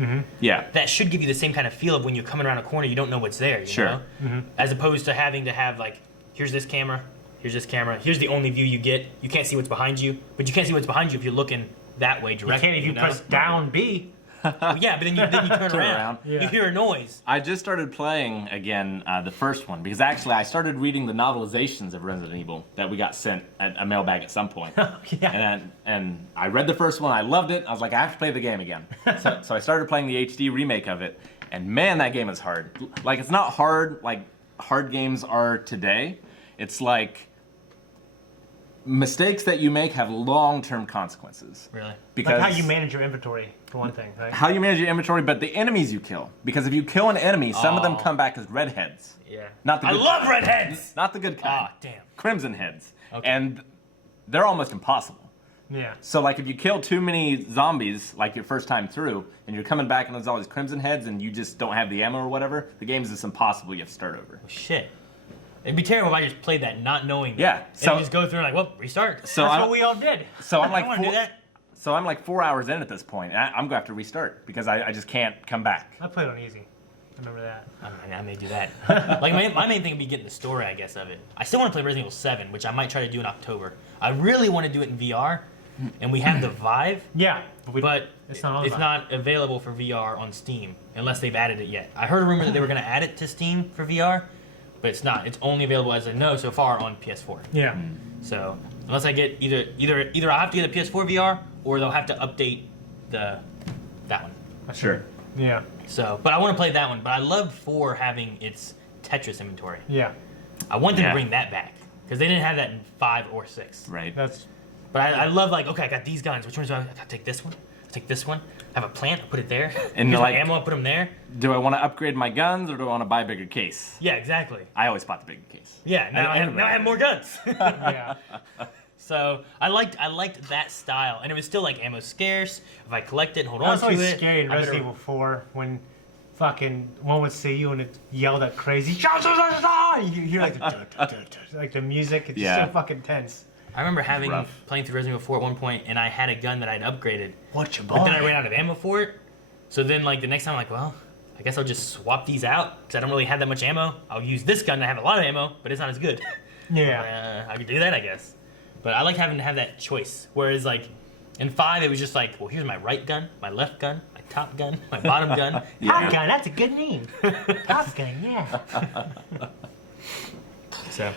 Yeah. That should give you the same kind of feel of when you're coming around a corner, you don't know what's there. You Sure. know? As opposed to having to have like, here's this camera, here's the only view you get. You can't see what's behind you, but you can't see what's behind you if you're looking that way You directly. can't if you press down B. Well, yeah, but then you turn Turn around. around. Yeah. You hear a noise. I just started playing again the first one because actually I started reading the novelizations of Resident Evil that we got sent at a mailbag at some point. Yeah. And I read the first one, I loved it. I was like, I have to play the game again. So I started playing the HD remake of it, and man, that game is hard. Like it's not hard like hard games are today. It's like mistakes that you make have long-term consequences. Really? Because Like how you manage your inventory, for one thing, right? how you manage your inventory, but the enemies you kill. Because if you kill an enemy, some of them Oh. come back as redheads. Yeah. Not the I good love kind. redheads. Not the good kind. Ah, damn. Crimson heads. Okay. And they're almost impossible. Yeah. So like if you kill too many zombies like your first time through and you're coming back and there's all these crimson heads and you just don't have the ammo or whatever, the game's just impossible. You have to start over. Shit. It'd be terrible if I just played that not knowing. Yeah, And so- you just go through and like, well, restart. So That's I'm, what we all did. so I'm I like don't want to do that. So I'm like 4 hours in at this point. And I'm gonna have to restart because I just can't come back. I played on easy. I remember that. I may do that. Like my main thing would be getting the story, I guess, of it. I still want to play Resident Evil 7, which I might try to do in October. I really want to do it in VR, and we have the Vive, Yeah. but it's not on it's Vive. not available for VR on Steam unless they've added it yet. I heard a rumor that they were going to add it to Steam for VR, but it's not. It's only available, as I know, so far on PS4. Yeah. So unless I get either I have to get a PS4 VR or they'll have to update that one. Sure. Yeah. So, but I want to play that one. But I love 4 having its Tetris inventory. Yeah. I want them Yeah. to bring that back because they didn't have that in 5 or 6. Right. That's But I love like, okay, I got these guns. Which ones do I gotta take this one? Take this one. I have a plant. I put it there. And Here's like- my ammo. I put them there. Do I want to upgrade my guns or do I want to buy a bigger case? Yeah, exactly. I always bought the bigger case. Yeah. Now I have more guns. yeah. So I liked that style, and it was still like ammo scarce. If I collect it and hold That on was to always it, scary in I better- Resident Evil 4 when fucking one would see you and it yelled at crazy. You hear like like the music. It's Yeah. so fucking tense. I remember having rough. playing through Resident Evil 4 at one point, and I had a gun that I'd upgraded. What you But then I bought? ran out of ammo for it. So then, like, the next time I'm like, well, I guess I'll just swap these out because I don't really have that much ammo. I'll use this gun to have a lot of ammo, but it's not as good. Yeah. I could do that, I guess. But I like having to have that choice. Whereas, like, in 5, it was just like, well, here's my right gun, my left gun, my top gun, my bottom gun. Top Gun, that's a good name. Top Gun, yeah. So,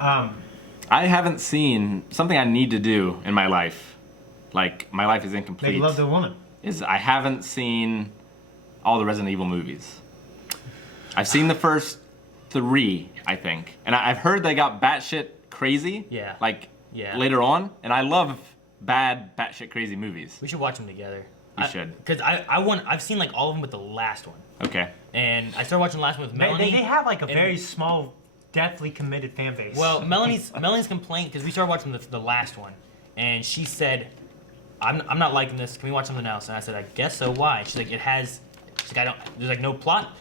I haven't seen something I need to do in my life. Like my life is They incomplete. love the woman. Is I haven't seen all the Resident Evil movies. I've seen the first 3, I think, and I've heard they got batshit crazy. Yeah. Like Yeah. later on, and I love bad batshit crazy movies. we should watch them together. We should. Because I've seen, like, all of them but the last one. Okay. And I started watching the last one with Melanie. They have like a and- very small, deathly committed fan base. Well, Melanie's complaint, because we started watching the last one, and she said, I'm not liking this. Can we watch something else? And I said, I guess so. Why? She's like, she's like, there's like no plot,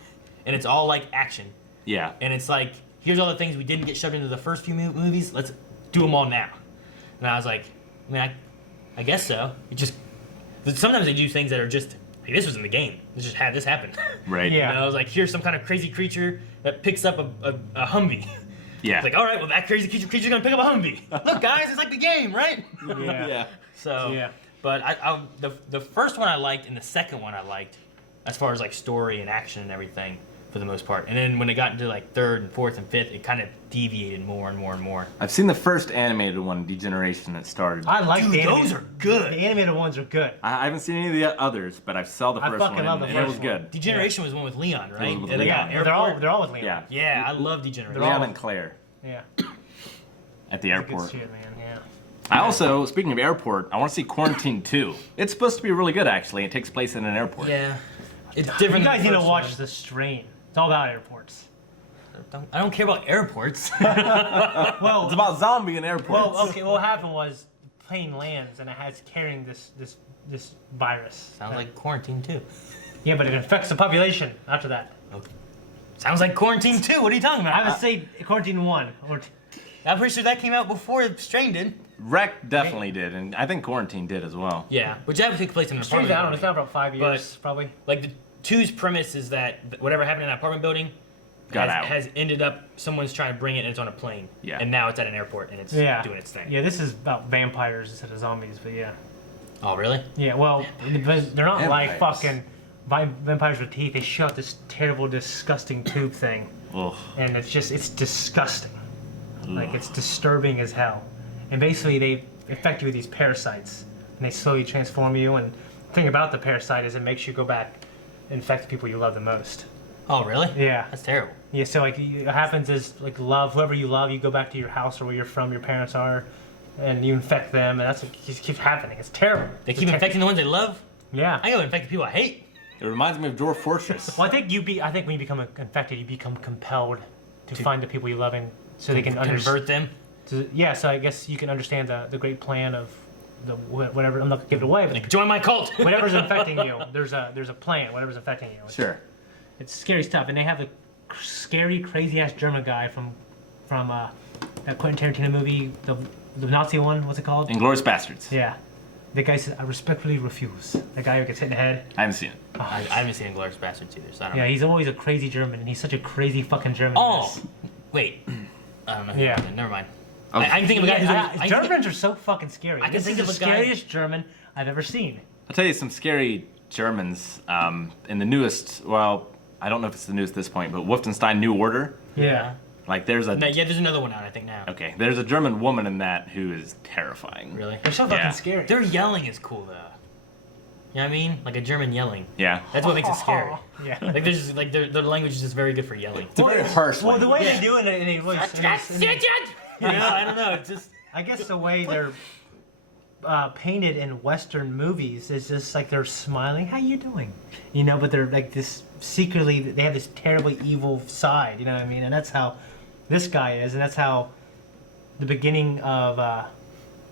and it's all like action. Yeah. And it's like, here's all the things we didn't get shoved into the first few movies. Let's do them all now. And I was like, I mean, I guess so. It just, sometimes they do things that are just, hey, this was in the game. Let's just have this happen. Right. Yeah. You know, I was like, here's some kind of crazy creature that picks up a Humvee. Yeah. It's like, all right, well, that crazy creature's gonna pick up a Humvee. Look, guys, it's like the game, right? yeah. So, Yeah. but the first one I liked and the second one I liked, as far as like story and action and everything. for the most part. And then when it got into like third and fourth and fifth, it kind of deviated more and more and more. I've seen the first animated one, Degeneration, that started. I like Dude, the animated. those are good. The animated ones are good. I haven't seen any of the others, but I've saw the I first fucking one, love the and it was first one. good. Degeneration was one with Leon, right? It was with And they Leon. got Yeah, they're all airport. with Leon. Yeah. Yeah, I love Degeneration. They're all- Leon and Claire Yeah. at the Good airport. shit, man. Yeah. I also, speaking of airport, I want to see Quarantine 2. It's supposed to be really good, actually. It takes place in an airport. Yeah. It's different. You guys than need the to first watch one. The Strain. It's all about airports. I don't care about airports. Well, It's about zombie in airports. well, okay. What happened was the plane lands and it has carrying this virus. Sounds like quarantine too. Yeah, but it infects the population after that. Okay. Sounds like quarantine too. What are you talking I about? would say quarantine 1 or I'm pretty sure that came out before Strain did. Wreck definitely did, and I think Quarantine did as well. Yeah, which that would take place in an Strain's apartment out. It's building. not about 5 years, probably. Like the two's premise is that whatever happened in that apartment building Got out. has ended up someone's trying to bring it and it's on a plane. Yeah. And now it's at an airport and it's Yeah. doing its thing. Yeah, this is about vampires instead of zombies, but yeah. Oh really? Yeah, well, they're not like Vampires. fucking vampires with teeth. They shoot out this terrible, disgusting tube thing, Ugh. and it's disgusting. Like, it's disturbing as hell. And basically, they infect you with these parasites, and they slowly transform you. And the thing about the parasite is it makes you go back and infect the people you love the most. Oh really? Yeah. That's terrible. Yeah, so like what happens is like love whoever you love, you go back to your house or where you're from, your parents are, and you infect them, and that's what keeps happening. It's terrible. They keep infecting the ones they love. Yeah. I go infect the people I hate. It reminds me of Dwarf Fortress. Well, I think when you become infected, you become compelled to find the people you love, and so they can Convert them. Yeah, so I guess you can understand the great plan of the whatever. I'm not gonna give it away, but Like, join my cult. whatever's infecting you, there's a plan. Whatever's infecting you. Sure. It's scary stuff, and they have the scary, crazy ass German guy from that Quentin Tarantino movie, the Nazi one. What's it called? Inglourious Bastards. Yeah. The guy said, "I respectfully refuse." The guy who gets hit in the head. I haven't seen it. I haven't seen Inglourious Bastards either, so I don't Yeah, know. he's always a crazy German, and he's such a crazy fucking German. Oh, wait. I don't know. who Yeah. that is. Never mind. Okay. I can think of a guy who's. I can think- Germans are so fucking scary. I can This think is of the a guy- scariest German I've ever seen. I'll tell you some scary Germans in the newest, well, I don't know if it's the newest at this point, but Wolfenstein New Order. Yeah. Like there's a, No, yeah, there's another one out, I think, now. okay, there's a German woman in that who is terrifying. Really? They're so Yeah. fucking scary. Their yelling is cool, though. You know what I mean? Like a German yelling. Yeah. That's what makes it scary. Yeah. Like there's like their language is just very good for yelling. It's a very harsh Well, the way Yeah. they do it in a voice, You know, I don't know. It's just I guess the way they're painted in Western movies is just like they're smiling. How you doing? You know, but they're like this secretly. They have this terribly evil side. You know what I mean? And that's how this guy is, and that's how the beginning of.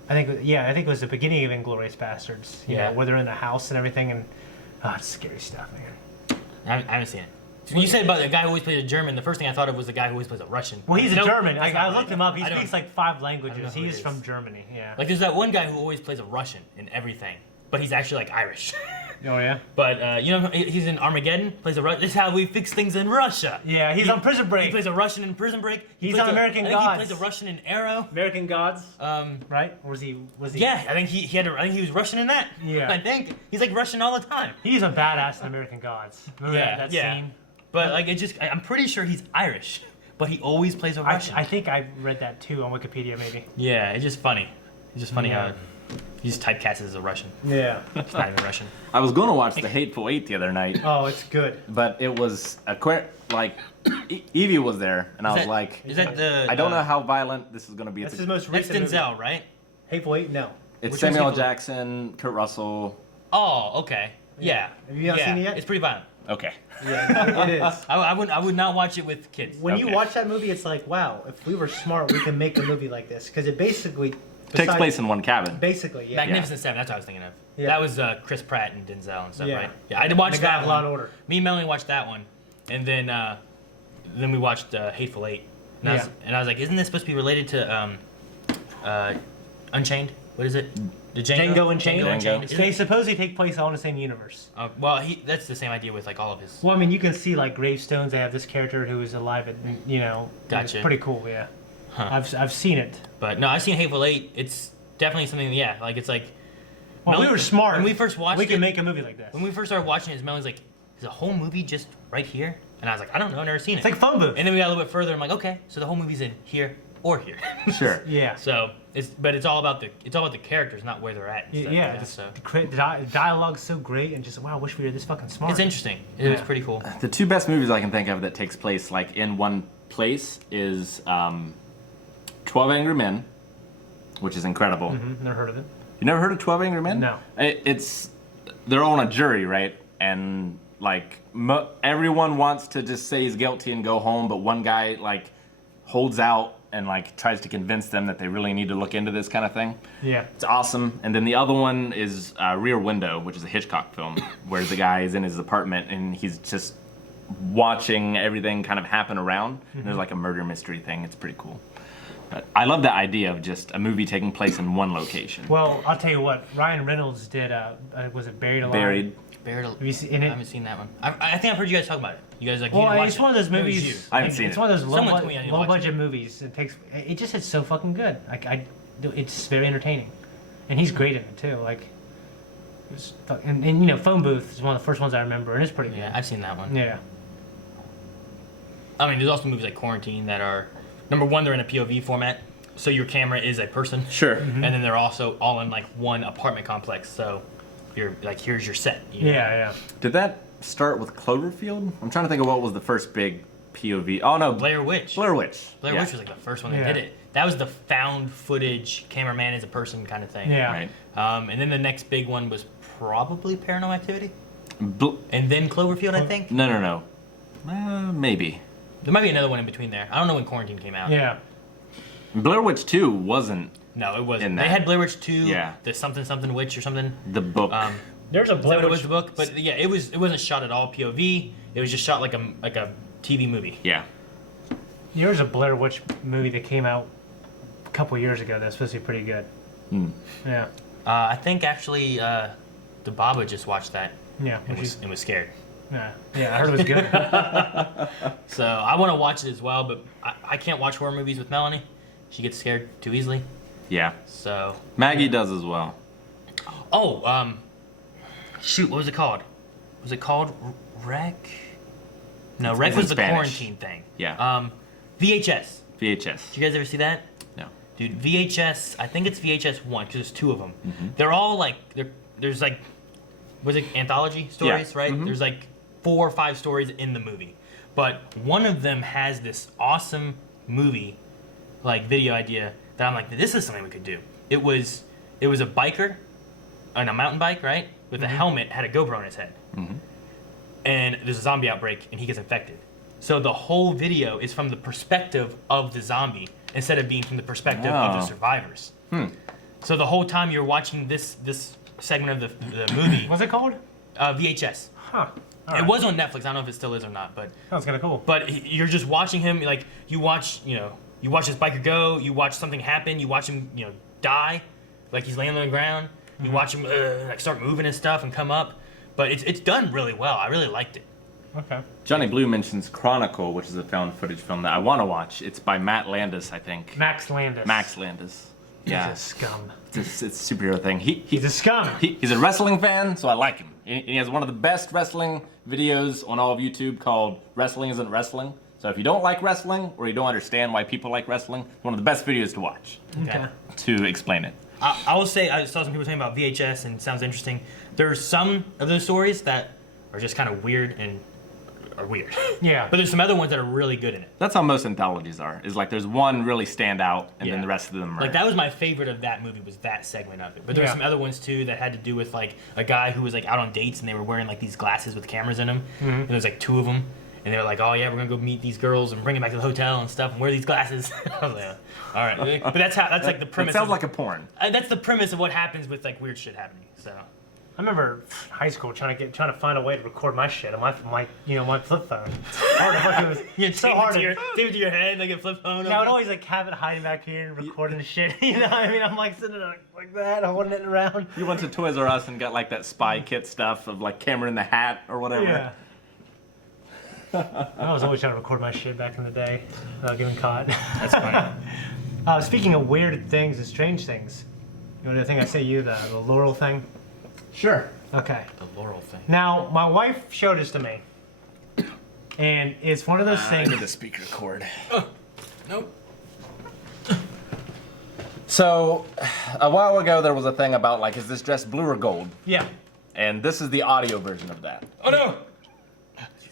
I think it was the beginning of Inglourious Bastards. You Yeah. know, where they're in the house and everything, and it's scary stuff, man. I haven't seen it. When you said about the guy who always plays a German, the first thing I thought of was the guy who always plays a Russian. Well, he's a Nope, German. that's I not looked right. him up. He I don't- speaks like 5 know languages. who it He's is. from Germany. Yeah. Like there's that one guy who always plays a Russian in everything, but he's actually like Irish. Oh yeah. But you know, he's in Armageddon. Plays a This is how we fix things in Russia. Yeah, he's on Prison He Break. plays a Russian in Prison Break. He He's plays on American I think Gods. He plays a Russian in Arrow. American Gods, Um, right? Or was he? yeah, I think I think he was Russian in that. Yeah. I think he's like Russian all the time. He's a badass in American Gods. Remember that yeah. scene? But like I'm pretty sure he's Irish, but he always plays a Russian. I think I read that too on Wikipedia, maybe. Yeah, it's just funny. It's just funny Yeah. how he just typecast as a Russian. Yeah. It's not even Russian. I was going to watch The Hateful Eight the other night, Oh, it's good. but it was Evie was there, and I was like, Is that the? I don't know how violent this is going to be. That's It's, his most That's recent movie. Denzel, right? Hateful Eight? No. it's which one's Samuel Hateful Eight? Jackson, Kurt Russell. Oh, okay. Yeah. Have you not seen it yet? It's pretty violent. Okay. Yeah, it is. I would not watch it with kids. When you Okay. watch that movie, it's like, wow, if we were smart, we can make a movie like this. Because it basically... Takes besides- place in one cabin. Basically, yeah. Magnificent Seven. That's what I was thinking of. Yeah. That was Chris Pratt and Denzel and stuff, Yeah. right? Yeah, I did watch The guy that with one. Law and Order. Me and Melanie watched that one, and then we watched Hateful Eight. And, Yeah. I was like, isn't this supposed to be related to Unchained? What is it? The Django Unchained? Django Unchained. Django. Isn't They it? supposedly take place all in the same universe. Well, that's the same idea with like all of his. Well, I mean, you can see like gravestones. They have this character who is alive, and you know, Gotcha. it's pretty cool. Yeah, Huh. I've seen it. But no, I've seen Hateful Eight. It's definitely something. Yeah, like it's like. Well, we Mel- were smart. When we first watched we it, can make a movie like this. when we first started watching it, Mel's like, "Is the whole movie just right here?" And I was like, I don't know, I've never seen it. It's like phone booth. And then we got a little bit further. I'm like, okay, so the whole movie's in here or here. Sure. Yeah. So it's all about the characters, not where they're at. And stuff, Yeah. So The dialogue's so great, and just wow, I wish we were this fucking smart. it's interesting. It was pretty cool. The two best movies I can think of that takes place like in one place is 12 Angry Men, which is incredible. Never heard of it. You never heard of 12 Angry Men? No. They're all on a jury, right? And like everyone wants to just say he's guilty and go home, but one guy like holds out and like tries to convince them that they really need to look into this kind of thing. Yeah. It's awesome. And then the other one is Rear Window, which is a Hitchcock film, where the guy is in his apartment and he's just watching everything kind of happen around. And there's like a murder mystery thing. It's pretty cool. But I love the idea of just a movie taking place in one location. Well, I'll tell you what. Ryan Reynolds did. Was it Buried Alive? Buried. Have you seen it? I haven't seen that one. I think I've heard you guys talk about it. You guys like. Well, you didn't watch it's one of those it. It was you. movies. I haven't seen It's it. one of those Someone told me I need to watch low budget movies. It just hits so fucking good. It's very entertaining, and he's great in it too. Like, and you know, Phone Booth is one of the first ones I remember, and it's pretty good. Yeah, I've seen that one. Yeah. I mean, there's also movies like Quarantine that are, number one, they're in a POV format, so your camera is a person. Sure. And then they're also all in like one apartment complex, so you're like, here's your set. You know? Yeah. Did that start with Cloverfield? I'm trying to think of what was the first big POV. Oh no, Blair Witch. Blair Witch. Blair Yeah. Witch was like the first one that Yeah. did it. That was the found footage, cameraman is a person kind of thing. Yeah. Right. And then the next big one was probably Paranormal Activity, Bl- and then Cloverfield, I think. no. Maybe. There might be another one in between there. I don't know when Quarantine came out. Yeah. Blair Witch 2 wasn't No, it wasn't. In They that. had Blair Witch 2, Yeah. the something witch or something. the book. There's a Is that Blair what it was Witch. the book? But yeah, it wasn't shot at all POV. It was just shot like a TV movie. yeah. There's a Blair Witch movie that came out a couple years ago that's supposed to be pretty good. Yeah. I think actually, the Baba just watched that Yeah. and was scared. Yeah. I heard it was good. So I want to watch it as well, but I can't watch horror movies with Melanie. She gets scared too easily. Yeah. So Maggie does as well. shoot, what was it called? Was it called Wreck? No, It's Wreck in was the Spanish. quarantine thing. Yeah. VHS. VHS. Did you guys ever see that? No. Dude, VHS. I think it's VHS 1 because there's two of them. Mm-hmm. They're all like there's like, was it anthology stories? Yeah. Right? Mhm. There's like 4 or 5 stories in the movie, but one of them has this awesome movie, like video idea that I'm like, this is something we could do. It was a biker on a mountain bike, right? With a helmet, had a GoPro on his head, and there's a zombie outbreak, and he gets infected. So the whole video is from the perspective of the zombie instead of being from the perspective of the Wow. survivors. So the whole time you're watching this segment of the movie, What's it called? VHS. Huh. It was on Netflix. I don't know if it still is or not, but That was kind of cool. you're just watching him, like you watch this biker go, you watch something happen, you watch him die, like he's laying on the ground. You watch him like start moving and stuff and come up, but it's done really well. I really liked it. Okay. Johnny Blue mentions Chronicle, which is a found footage film that I want to watch. It's by Matt Landis, I think. Max Landis. Max Landis. Yeah. He's a scum. It's a superhero thing. He's a scum. He's a wrestling fan, so I like him. And he has one of the best wrestling videos on all of YouTube called Wrestling Isn't Wrestling. So if you don't like wrestling or you don't understand why people like wrestling, it's one of the best videos to watch Okay. to explain it. I will say, I saw some people talking about VHS and it sounds interesting. There's some of those stories that are just kind of weird and are weird. Yeah. But there's some other ones that are really good in it. That's how most anthologies are. Is like there's one really stand out, and then Yeah. the rest of them are Like that was my favorite of that movie, was that segment of it. But there's Yeah. some other ones too that had to do with like a guy who was like out on dates and they were wearing like these glasses with cameras in them. And there was like 2 of them. And they were like, oh yeah, we're gonna go meet these girls and bring them back to the hotel and stuff and wear these glasses. I was like, all right. But that's like the It premise. sounds of, like a porn. that's the premise of what happens with like weird shit happening. So I remember high school trying to find a way to record my shit on my flip phone. Hard to fucking was you so hard. tape it to your head like a flip phone. I would always like have it hiding back here and recording the shit. You know what I mean? I'm like sitting there like that, holding it around. You went to Toys R Us and got like that spy kit stuff of like camera in the hat or whatever. Yeah. I was always trying to record my shit back in the day without getting caught. That's funny. Speaking of weird things and strange things, you know the thing I sent you, the Laurel thing? Sure. Okay. The Laurel thing. Now, my wife showed this to me. And it's one of those I things. need the speaker cord. Nope. So, a while ago there was a thing about like, is this dress blue or gold? Yeah. And this is the audio version of that. Oh no!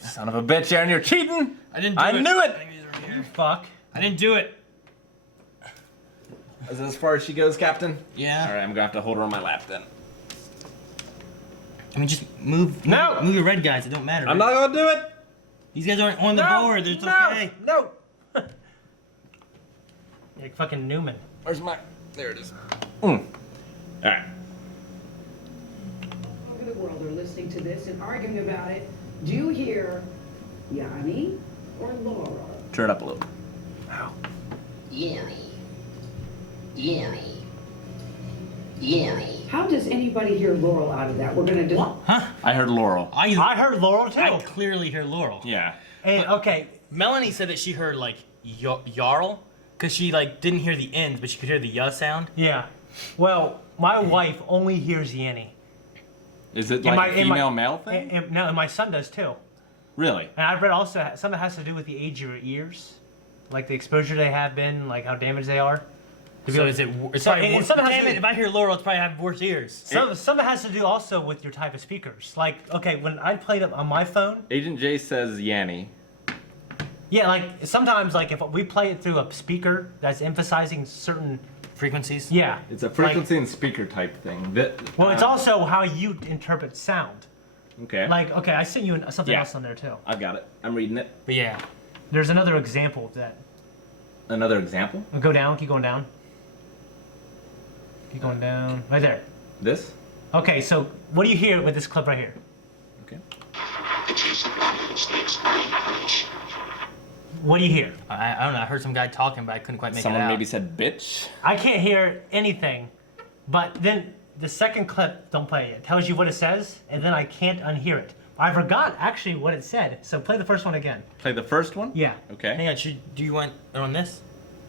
Son of a bitch, Aaron, you're cheating! I didn't do I it. knew it! I think these are here. Fuck. I didn't do it. Is this as far as she goes, Captain? Yeah. Alright, I'm gonna have to hold her on my lap then. I mean, just move. No! Move your red guys. It don't matter. I'm right? not gonna do it! These guys aren't on the board. It's no, okay. No! Like fucking Newman. Where's my... There it is. Alright. Over the world are listening to this and arguing about it. Do you hear Yanny or Laurel? Turn it up a little. Yanny. Yanny. Yanny. How does anybody hear Laurel out of that? We're gonna do. Huh? I heard Laurel. I heard Laurel too. I clearly hear Laurel. Yeah. And, okay. Melanie said that she heard like Jarl, because she like didn't hear the ends, but she could hear the ya sound. Yeah. Well, my wife only hears Yanny. Is it like a female-male thing? No, and my son does too. Really? And I've read also something has to do with the age of your ears, like the exposure they have been, like how damaged they are. So is it? It's So- probably and worse. something has Damn to- it! If I hear Laurel, it's probably have worse ears. Some has to do also with your type of speakers. Like, okay, when I played it on my phone, Agent J says Yanny. yeah, like sometimes like if we play it through a speaker that's emphasizing certain, Frequencies. yeah. It's a frequency and speaker type thing. Well, it's also how you interpret sound. Okay. Like, okay, I sent you something Yeah. else on there too. I've got it. I'm reading it. But yeah. There's another example of that. Another example? Go down, keep going down. Keep going down. Right there. This? Okay, so what do you hear with this clip right here? Okay. What do you hear? I don't know. I heard some guy talking, but I couldn't quite make Someone it out. maybe said bitch. I can't hear anything, but then the second clip, don't play it, tells you what it says, and then I can't unhear it. I forgot actually what it said, so play the first one again. Play the first one? Yeah. Okay. Hang on. Do you want it on this,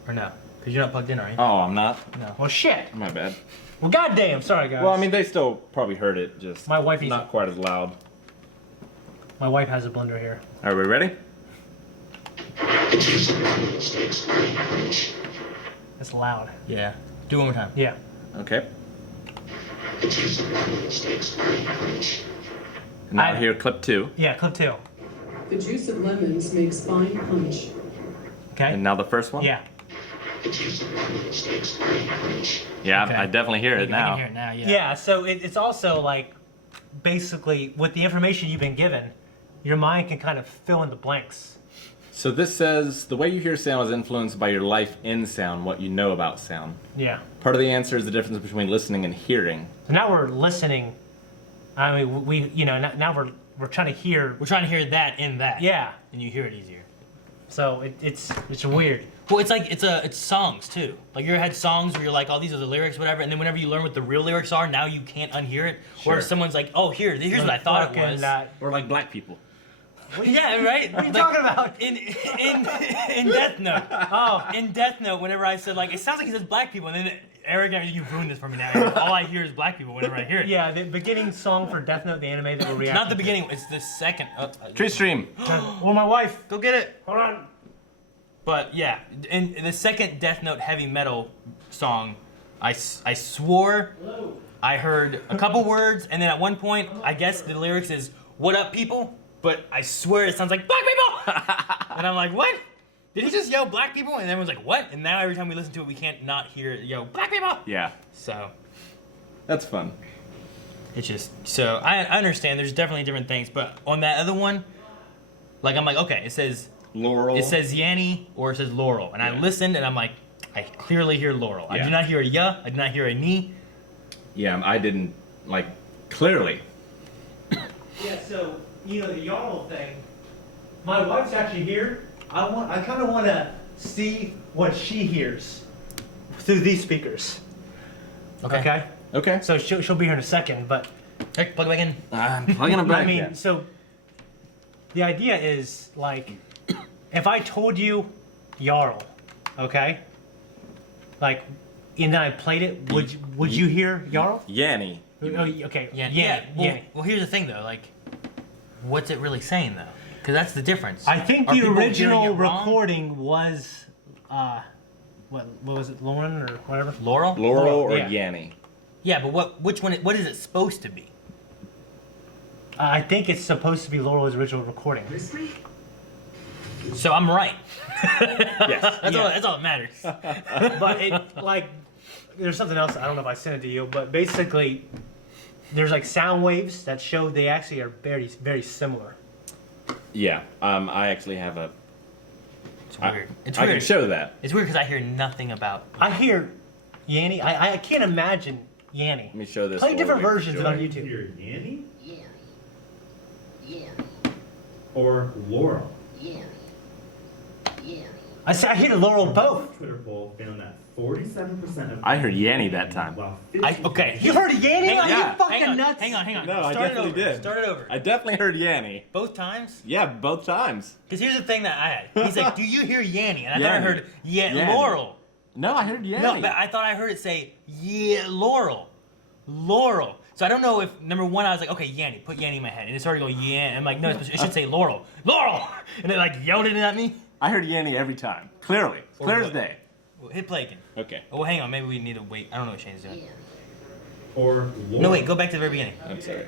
or no? Because you're not plugged in, are you? Oh, I'm not? No. Well, shit. My bad. Well, goddamn. Sorry, guys. Well, I mean, they still probably heard it, just My wife not quite as loud. my wife has a blender here. Are we ready? It's loud. Yeah. Do it one more time. Yeah. Okay. Now here, clip 2. Yeah, clip 2. The juice of lemons makes fine punch. Okay. And now the first one? Yeah. Yeah, Okay. I definitely hear it I now. can hear it now. Yeah. Yeah, so it's also like basically with the information you've been given, your mind can kind of fill in the blanks. So this says, the way you hear sound is influenced by your life in sound, what you know about sound. Yeah. Part of the answer is the difference between listening and hearing. So now we're listening. I mean, we now we're trying to hear. We're trying to hear that in that. Yeah. And you hear it easier. So it's weird. Well, it's like it's songs too. Like you ever had songs where you're like, oh, these are the lyrics, whatever, and then whenever you learn what the real lyrics are, now you can't unhear it. Or Sure. if someone's like, oh, here's what I thought it was. Or like black people. Yeah, right. What are you talking about? In Death Note. Oh, In Death Note, whenever I said like, it sounds like he says black people, and then Eric, you ruined this for me now. All I hear is black people whenever I hear it. yeah. The beginning song for Death Note, the anime that we're reacting. Not the beginning. It's the second. Tree stream. Or my wife. Go get it. Hold on. But yeah, in the second Death Note heavy metal song, I swore I heard a couple words, and then at one point, I guess the lyrics is "What up, people?" But I swear it sounds like "Black people," and I'm like, "What? Did he just yell black people?" And everyone's like, "What?" And now every time we listen to it, we can't not hear it yell "Black people." Yeah, So that's fun. it's just so I understand. There's definitely different things, but on that other one, like I'm like, okay, it says Laurel. Yanny or it says Laurel, and I Yeah. listened and I'm like, I clearly hear Laurel. I Yeah. do not hear a ya. I do not hear a ni. Yeah, I didn't, like, clearly. Yeah. So the Jarl thing. My wife's actually here. I kind of want to see what she hears through these speakers. Okay. Okay. So she'll be here in a second, but Hey, plug it back in. I'm plugging them back I mean, in. so the idea is like, if I told you Jarl, okay, like, and then I played it, would you hear Jarl? Yanny. Oh, okay. Yeah. Yeah. Well, here's the thing though. Like, what's it really saying though? Because that's the difference. I think Are the people hearing original it wrong? recording was, what was it, Lauren or whatever? Laurel? Laurel or Yeah. Yanny? Yeah, but which one? What is it supposed to be? I think it's supposed to be Laurel's original recording. So I'm right. Yes. That's all that matters. But it, like, there's something else, I don't know if I sent it to you, but basically, there's like sound waves that show they actually are very, very similar. Yeah. I actually have a. It's weird. It's I weird. can show that. It's weird because I hear nothing about. I hear Yanny, I can't imagine Yanny. Let me show this. Play all different the way. versions on You YouTube. hear Yanny Yeah. or Laurel? Yeah. I hear Laurel both. Twitter poll found that 47% of I heard Yanny that time. Wow, Okay. You heard Yanny? Hang on, Are yeah. you fucking hang on, nuts? Hang on. No, I Start it definitely over. did. Start it over. I definitely heard Yanny. Both times? Yeah, both times. Because here's the thing that I had. He's like, "Do you hear Yanny?" And I thought I Yanny. heard Yanny. Laurel. No, I heard Yanny. No, but I thought I heard it say Laurel. So I don't know if number one I was like, okay, Yanny, put Yanny in my head, and it started to go yeah. I'm like, no, it should say Laurel, and it like yelled it at me. I heard Yanny every time. Clearly. Or Clear what? as day. Well, hit play again. Okay. Oh, well, hang on, maybe we need to wait. I don't know what Shane's doing. or Laurel. No, wait, go back to the very beginning. I'm sorry.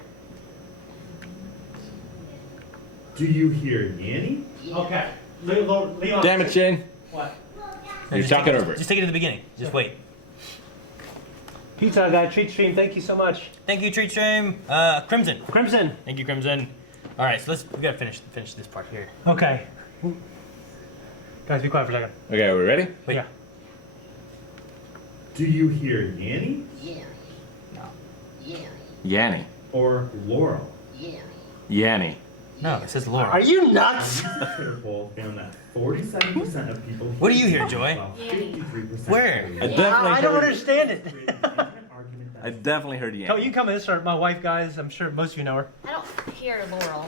Do you hear Yanny? Okay. Leon. Damn it, Shane. What? You're Just take talking it- over it. Just take it to the beginning. Just wait. Pizza guy, treat stream, thank you so much. Thank you, Treat Stream. Crimson. Crimson. Thank you, Crimson. All right, so we gotta finish this part here. Okay. Guys, be quiet for a second. Okay, are we ready? Wait. Yeah. Do you hear Yanny Yanny. or Laurel? Yanny. No, it says Laurel. Are you nuts? Twitter poll found that 47% of people. What do you hear, Joy? While 53% Where? I definitely I don't heard. understand it. I definitely heard Yanny. Oh, you can come in and start. My wife, guys, I'm sure most of you know her. I don't hear Laurel.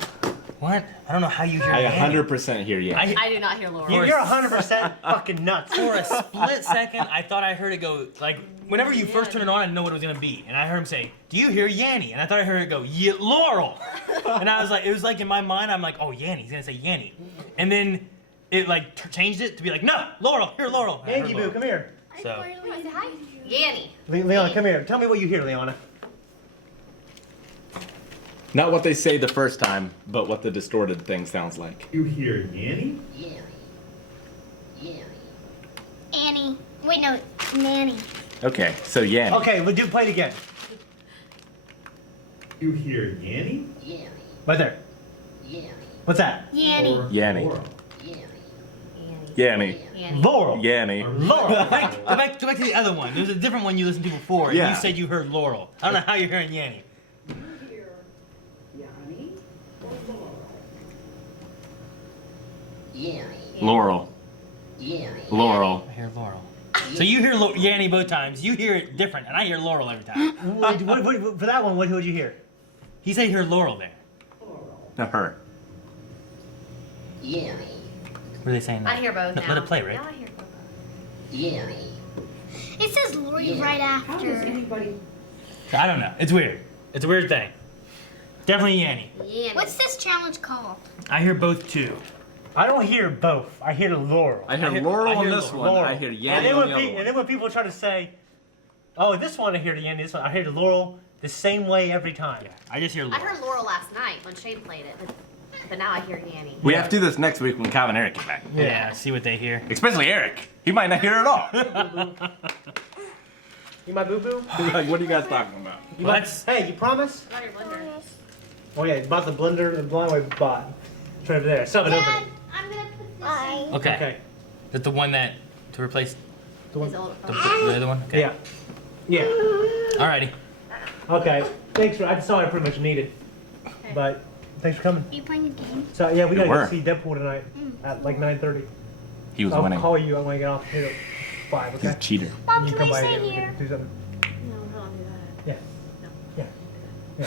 What? I don't know how you hear I Yanny. 100% hear Yanny. I do not hear Laurel. You're 100% fucking nuts. For a split second, I thought I heard it go, like, whenever you first turn it on, I didn't know what it was going to be. And I heard him say, "Do you hear Yanny?" And I thought I heard it go, "Yeah, Laurel." And I was like, it was like in my mind, I'm like, oh, Yanny, he's going to say Yanny. And then it, like, changed it to be like, no, Laurel, here, Laurel. And I heard Angie Boo, Laurel. come here. So, Yanny. Leona, come here. Tell me what you hear, Leona. Not what they say the first time, but what the distorted thing sounds like. You hear Yanny Annie. Wait, no, Nanny. Okay, so Yanny. Okay, we'll play it again. You hear Yanny Right there. What's that? Yanny. or Yanny. Laurel? Yanny. Laurel. Yanny. Laurel. go back to the other one. There was a different one you listened to before, and Yeah. you said you heard Laurel. I don't know how you're hearing Yanny. Do you hear Yanni or Laurel? Laurel. Laurel. I hear Laurel. So you hear Yanny both times. You hear it different, and I hear Laurel every time. For that one, what would you hear? He said he heard Laurel there. No, her. What are they saying now? I hear both now. Let it play, right? Now I hear both. It says Lori right How does after. anybody I don't know. It's weird. It's a weird thing. Definitely Yanny. Yanny. What's this challenge called? I hear both too. I don't hear both. I hear Laurel. I hear I hear- Laurel I on hear this Laurel. one. I hear and Yanny then on when the other and one. then when people try to say, "Oh, this one I hear the Yanny," this one I hear the Laurel the same way every time. I just hear I Laurel. heard Laurel last night when Shane played it, but now I hear Yanny. We have to do this next week when Calvin and Eric get back. Yeah, see what they hear. Especially Eric. He might not hear at all. You my boo boo? Like, what are you guys talking about? You Well, my- that's- Hey, you promise? Not your blender. Oh yeah, you bought the blender, the blind way bought. It's right over there. Stop it, open Dad, it. I'm gonna put this. Okay. Okay. Is that the one that to replace His old the phone. other one? Okay. Yeah. Yeah. Alrighty. Okay. Thanks for. I saw I pretty much needed, but thanks for coming. Are you playing a game? So yeah, we gotta were. go see Deadpool tonight at like 9:30. He was I'll winning. call you when I get off here at 5. He's Okay. a cheater. Mom, You can come I by stay and we here? can do something. No, don't do that. Yeah. No.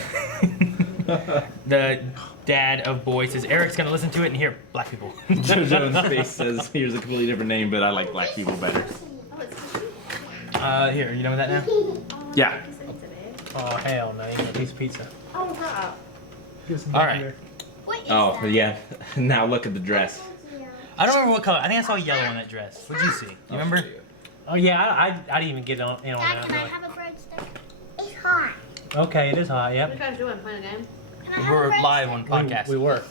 Yeah. The dad of boy says Eric's gonna listen to it and hear black people. JoJo's face says, here's a completely different name, but I like black people better. Oh, it's cute. Here, you done with that now? Yeah. Oh hell no! You got a piece of pizza. Oh, crap. Give us some All back right. here. What is Oh, that? yeah. Now look at the dress. I don't remember what color. I think I saw yellow on that dress. What'd you see? You remember? Oh yeah, I didn't even get in on Dad, that. can I Really. have a breadstick? It's hot. Okay, it is hot. What are Yep. you guys doing? Playing a game? Can I have We're a breadstick? live on podcast. We were.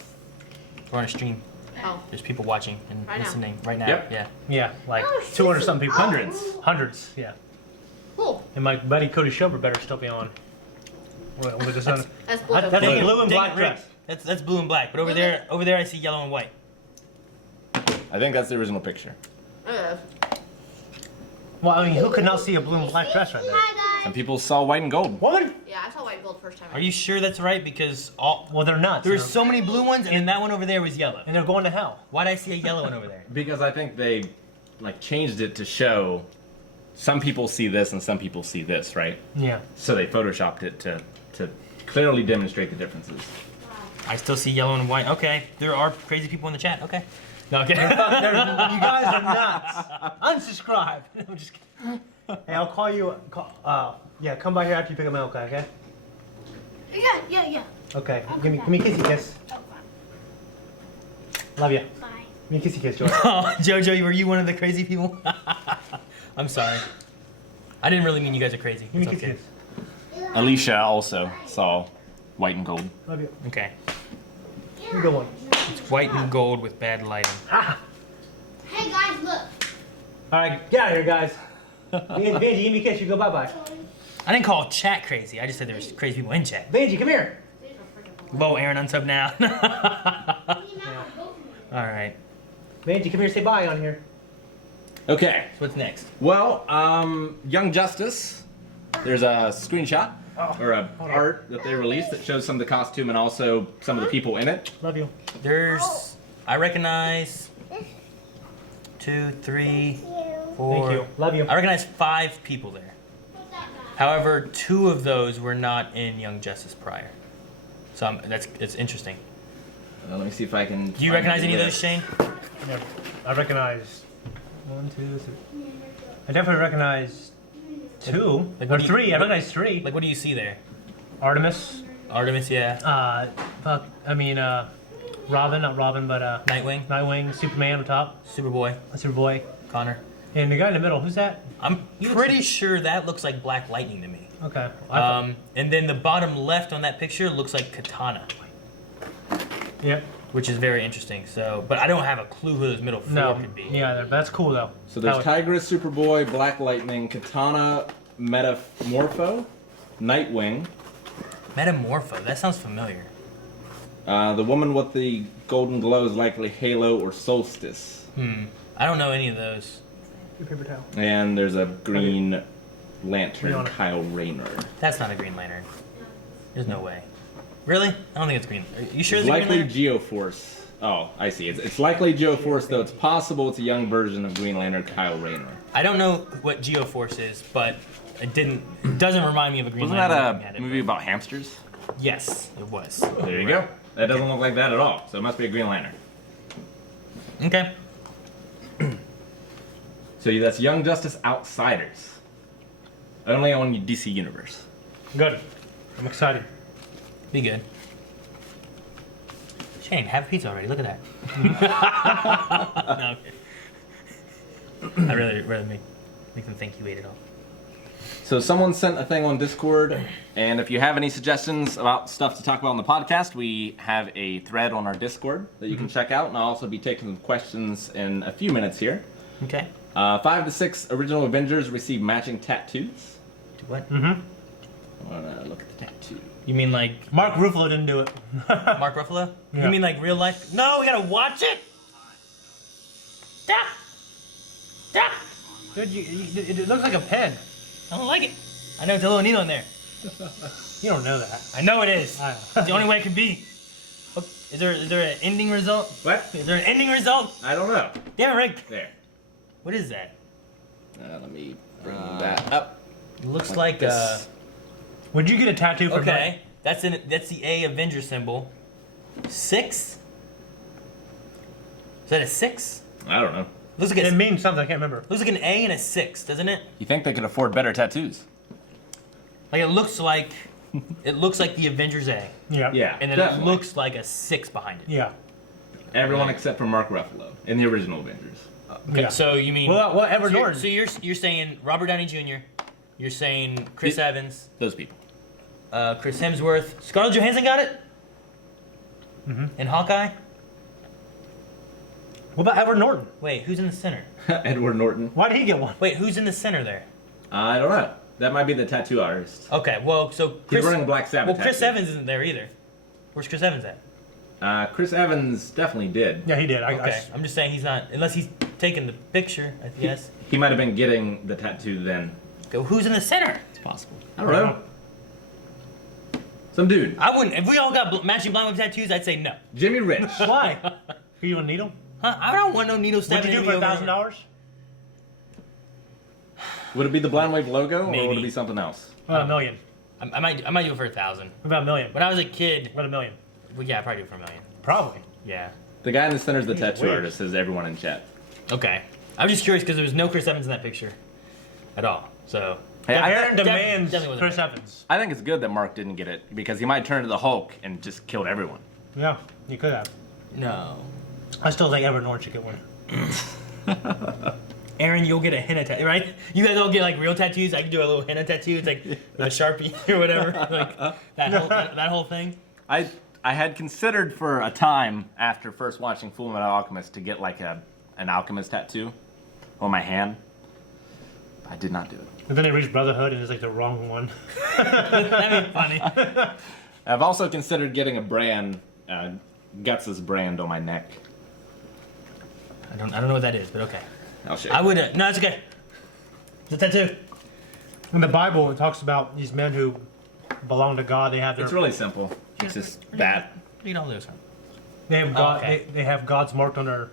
We're on a stream. Oh. There's people watching and Right now. listening right now. Yep. Yeah. Yeah, like Oh, 200 something people. Hundreds. Hundreds. Yeah. Cool. And my buddy Cody Schober better still be on. With his son. That's blue. That's Dang a it, blue and dang black it, Rick. dress. That's blue and black. But over there I see yellow and white. I think that's the original picture. Well, I mean, who could not see a blue and black dress right there? Hi, Some guys. people saw white and gold. Woman? Yeah, I saw white and gold first time. Are you sure that's right? Because all Well, they're nuts. there were so many blue ones, and then that one over there was yellow. And they're going to hell. Why'd I see a yellow one over there? Because I think they like changed it to show some people see this and some people see this, right? Yeah. So they photoshopped it to clearly demonstrate the differences. I still see yellow and white. Okay, there are crazy people in the chat. Okay. No, okay. You guys are nuts. Unsubscribe. I'm just kidding. Hey, I'll call you. Yeah, come by here after you pick up milk, okay? Yeah. Okay. Give me a kissy kiss. Oh, Love you. bye. Give me a kissy kiss, George. Oh, Jojo, were you one of the crazy people? I'm sorry. I didn't really mean you guys are crazy. Give me It's a kissy okay. kiss. Alicia also saw white and gold. Love you. Okay. You go one. It's white and gold with bad lighting. Ah. Hey, guys, look. All right, get out of here, guys. Benji, give me a kiss. You go bye-bye. I didn't call chat crazy. I just said there was crazy people in chat. Benji, come here. Whoa, Aaron, unsub now. All right. Benji, come here. Say bye on here. Okay. So what's next? Well, Young Justice. There's a screenshot or a art that they released that shows some of the costume and also some of the people in it. Love you. There's, I recognize 2, 3, 4. Thank you. Love you. I recognize 5 people there. However, 2 of those were not in Young Justice prior. So it's interesting. Let me see if I can. Do you recognize any of those, Shane? Yeah, I recognize 1, 2, 3. I definitely recognize 2 Like or what do you- 3. I recognize 3. Like, what do you see there? Artemis. Artemis, yeah. Robin, not Robin, but Nightwing, Nightwing, Superman on top, Superboy, Superboy, Connor. and the guy in the middle. Who's that? I'm pretty sure that looks like Black Lightning to me. Okay. And then the bottom left on that picture looks like Katana, Yep. which is very interesting. So, but I don't have a clue who those middle 4 No. could be. Yeah, but that's cool though. So there's That Tigress, Superboy, Black Lightning, Katana, Metamorpho, Nightwing, Metamorpho. That sounds familiar. the woman with the golden glow is likely Halo or Solstice, I don't know any of those. Your paper towel. and there's a Green Lantern, Rihanna. Kyle Rayner. That's not a Green Lantern. There's no way. Really? I don't think it's Green. Are you sure It's it's a Green likely Lantern? Geoforce. Oh, I see. It's likely Geoforce, though it's possible it's a young version of Green Lantern, Kyle Rayner. I don't know what Geoforce is, but it doesn't remind me of a Green Wasn't Lantern. that looking at a it. movie about hamsters? Yes, it was. There you go. That doesn't look like that at all, so it must be a Green Lantern. Okay. So that's Young Justice Outsiders. Only on DC Universe. Good. I'm excited. Be good. Shane, have pizza already. Look at that. No, okay. I really make them think you ate it all. So someone sent a thing on Discord, and if you have any suggestions about stuff to talk about on the podcast, we have a thread on our Discord that you can check out, and I'll also be taking some questions in a few minutes here. Okay. 5 to 6 original Avengers receive matching tattoos. Do what? Mm-hmm. I wanna look at the tattoo. You mean like Mark Ruffalo didn't do it. Mark Ruffalo? Yeah. You mean like real life? No, we gotta watch it. Da! Dude, it looks like a pen. I don't like it. I know it's a little needle in there. You don't know that. I know it is. I know. It's the only way it could be. Oh, is there an ending result? What? Is there an ending result? I don't know. Damn it, Rick. There. What is that? Let me bring that up. It looks like this. Would you get a tattoo for okay. That's the A Avenger symbol. 6? Is that a 6? I don't know. Looks like It a, means something. I can't remember. looks like an A and a 6, doesn't it? You think they could afford better tattoos? Like it looks like it looks like the Avengers A, Yeah. Yeah. and then definitely. it looks like a 6 behind it. Yeah. Everyone except for Mark Ruffalo in the original Avengers. Okay, Yeah. so you mean Well, Edward so Norton. you're saying Robert Downey Jr. You're saying Chris Evans, Those people. Chris Hemsworth, Scarlett Johansson got it, and Hawkeye. What about Edward Norton? Wait, who's in the center? Edward Norton. Why did he get one? Wait, who's in the center there? I don't know. That might be the tattoo artist. Okay, well, so He's Chris. wearing Black Sabbath. Well, Chris tattoo. Evans isn't there either. Where's Chris Evans at? Chris Evans definitely did. Yeah, he did. Okay, I'm just saying he's not, unless he's taking the picture, I guess. He might have been getting the tattoo then. Okay, who's in the center? It's possible. I don't know. Some dude. I wouldn't, if we all got matching blind wave tattoos, I'd say no. Jimmy Rich. Why? You want a needle? Huh? I don't want no needle What'd stabbing you do into for me over here. $1,000? Would it be the Blind Wave logo or would Maybe. it be something else? About $1 million. I might do it for 1,000. About $1 million. When I was a kid, About $1 million. well, yeah, I'd probably do it for 1 million. Probably. Yeah. The guy in the center is the tattoo weird. artist, says everyone in chat. Okay. I'm just curious because there was no Chris Evans in that picture at all. So. Hey, I- Aaron demands definitely Chris wasn't Evans. I think it's good that Mark didn't get it because he might turn to the Hulk and just killed everyone. Yeah, you could have. No. I still think Edward Norton should get one. Aaron, you'll get a henna tattoo, right? You guys all get like real tattoos. I can do a little henna tattoo. It's like a Sharpie or whatever. Like that whole thing. I had considered for a time after first watching Full Metal Alchemist to get like an alchemist tattoo on my hand. I did not do it. And then they reach Brotherhood and it's like the wrong one. That'd be funny. I've also considered getting a brand, Guts' brand on my neck. I don't know what that is, but okay. I'll show you. I would. No, it's okay. It's a tattoo. In the Bible, it talks about these men who belong to God. They have their It's really simple. It's just that. Read all those. they have God. okay. They have God's mark on their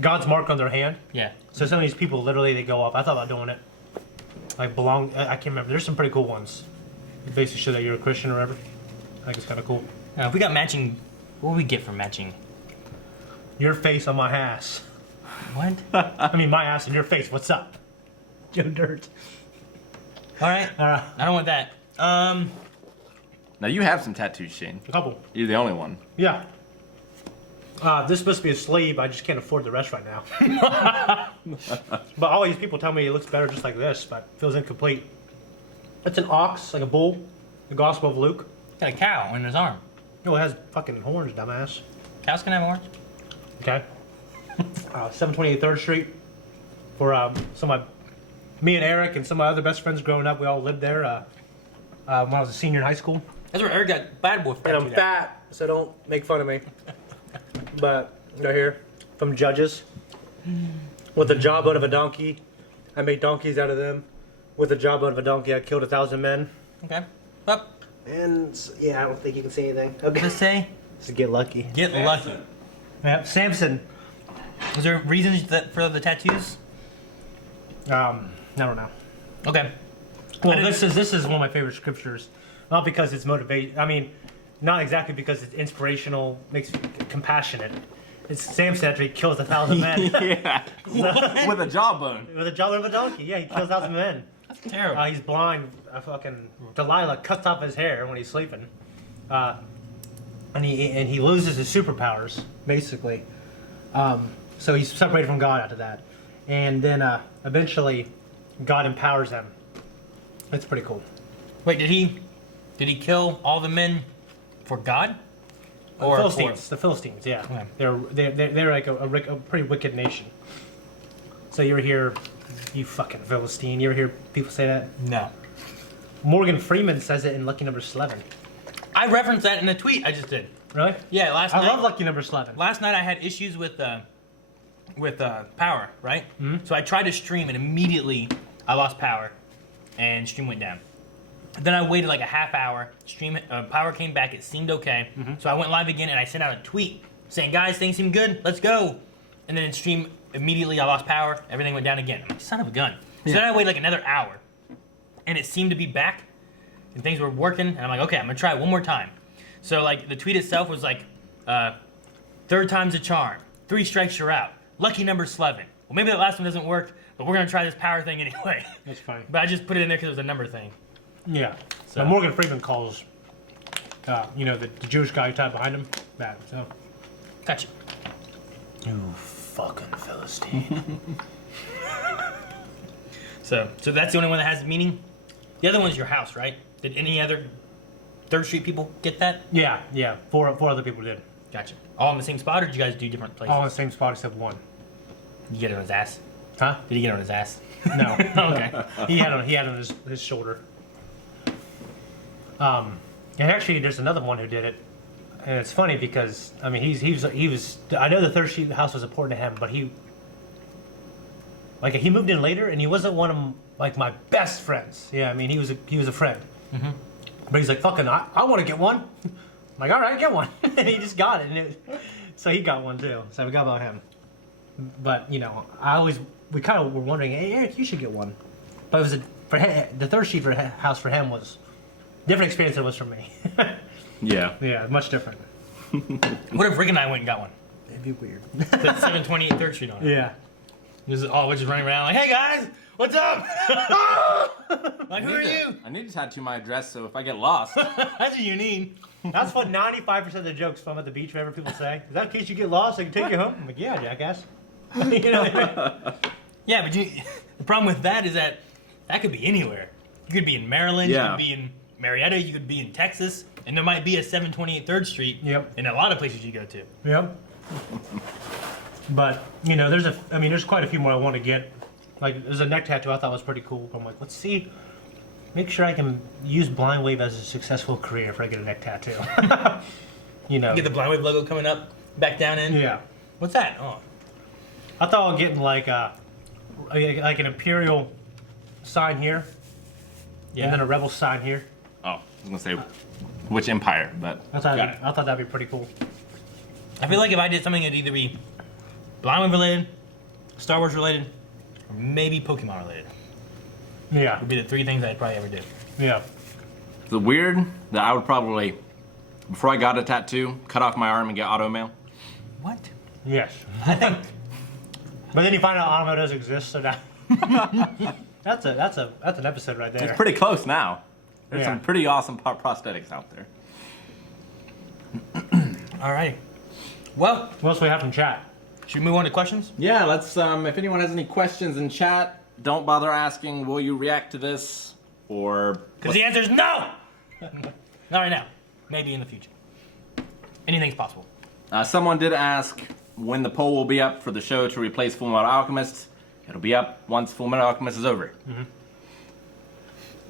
God's mark on their hand. Yeah. So some of these people literally they go off. I thought about doing it. Like belong. I can't remember. There's some pretty cool ones. They basically show that you're a Christian or whatever. I think it's kind of cool. If we got matching, what would we get for matching? Your face on my ass. What? I mean my ass and your face. What's up? Joe Dirt. All right. All right. I don't want that. Now you have some tattoos, Shane. A couple. You're the only one. Yeah. This is supposed to be a sleeve. I just can't afford the rest right now. But all these people tell me it looks better just like this, but it feels incomplete. It's an ox, like a bull. The Gospel of Luke. Got a cow in his arm. No, it has fucking horns, dumbass. Cows can have horns. Okay. 728 3rd Street. For me and Eric and some of my other best friends growing up, we all lived there when I was a senior in high school. That's where Eric got bad boy. And I'm tattooed at. fat, so don't make fun of me. But right here, from Judges. With the jawbone of a donkey, I made donkeys out of them. With the jawbone of a donkey, I killed 1,000 men. Okay. Well, And yeah, I don't think you can see anything. Okay. let's say Just get lucky. get lucky. Yep, Samson. Was there reasons for the tattoos? I don't know. Okay. Well, this is one of my favorite scriptures, not because it's motivate. I mean, not exactly because it's inspirational, makes you compassionate. It's Samson after he kills 1,000 men Yeah. With a jawbone. with a jawbone of a donkey. Yeah, he kills 1,000 men. Terrible. He's blind. Fucking Delilah cuts off his hair when he's sleeping, and he loses his superpowers basically. So he's separated from God after that, and then eventually God empowers him. It's pretty cool. Wait, did he kill all the men for God? Or Philistines, the Philistines, yeah, Okay. they're like a pretty wicked nation. So you ever hear, you fucking Philistine? You ever hear people say that? No. Morgan Freeman says it in Lucky Number 11. I referenced that in a tweet I just did. Really? Yeah, last I night. love Lucky Number 11. Last night I had issues with power, right? Mm-hmm. So I tried to stream and immediately I lost power, and stream went down. Then I waited like a half hour. Power came back. It seemed okay. Mm-hmm. So I went live again and I sent out a tweet saying, "Guys, things seem good. Let's go." And then in stream immediately I lost power. Everything went down again. I'm like, son of a gun. So then I waited like another hour, and it seemed to be back, and things were working. And I'm like, okay, I'm gonna try it one more time. So like the tweet itself was like, "Third time's a charm. 3 strikes you're out. Lucky number 11." Well, maybe that last one doesn't work, but we're gonna try this power thing anyway. That's funny. But I just put it in there because it was a number thing. Yeah. So- But Morgan Freeman calls, the Jewish guy who typed behind him that. So. Gotcha. You fucking Philistine. So that's the only one that has meaning. The other one's your house, right? Did any other 3rd Street people get that? Yeah. Four other people did. Gotcha. All in the same spot, or did you guys do different places? All in the same spot except one. Did you get it on his ass? Huh? Did he get it on his ass? No. Okay. He had on his shoulder. And actually, there's another one who did it, and it's funny because I mean he was I know the 3rd Street house was important to him, but he moved in later, and he wasn't one of my best friends. Yeah, I mean he was a friend, but he's like fucking I want to get one. I'm like, all right, get one, and he just got it, so he got one too. So I forgot about him. But we kind of were wondering, hey Eric, you should get one, but it was the 3rd Street house for him was different experience than it was for me. Yeah. Yeah, much different. What if Rick and I went and got one? It'd be weird. Put 728 3rd Street on it. Yeah. We're just running around like, hey guys, what's up? Like, who are you? I need to tattoo my address so if I get lost. That's what you need. That's what 95% of the jokes from at the beach whenever people say. Is that in case you get lost, I can take you home? I'm like, yeah, jackass. Yeah, but the problem with that is that could be anywhere. You could be in Maryland, you Yeah. could be in Marietta, you could be in Texas, and there might be a 728 3rd Street Yep. in a lot of places you go to. Yep. But, there's quite a few more I want to get. Like, there's a neck tattoo I thought was pretty cool. I'm like, let's see. Make sure I can use Blind Wave as a successful career if I get a neck tattoo. You get the Blind Wave logo coming up, back down in. Yeah. What's that? Oh. I thought I'd getting like an Imperial sign here, Yeah. and then a Rebel sign here. Oh, I was gonna say which empire, but I thought Got it. that'd be pretty cool. I feel like if I did something, it'd either be Blind Wave related, Star Wars related, or maybe Pokemon related. Yeah. Would be the 3 things I'd probably ever do. Yeah. the weird that I would probably, before I got a tattoo, cut off my arm and get auto mail. What? Yes. I think But then you find out Animo doesn't exist, so now that's an episode right there. It's pretty close now. There's Yeah. some pretty awesome prosthetics out there. Alrighty. Well, What else we have from chat? should we move on to questions? Yeah, let's. If anyone has any questions in chat, don't bother asking. Will you react to this? Or Because the answer is no! Not right now. Maybe in the future. Anything's possible. someone did ask when the poll will be up for the show to replace Full Metal Alchemist. It'll be up once Full Metal Alchemist is over.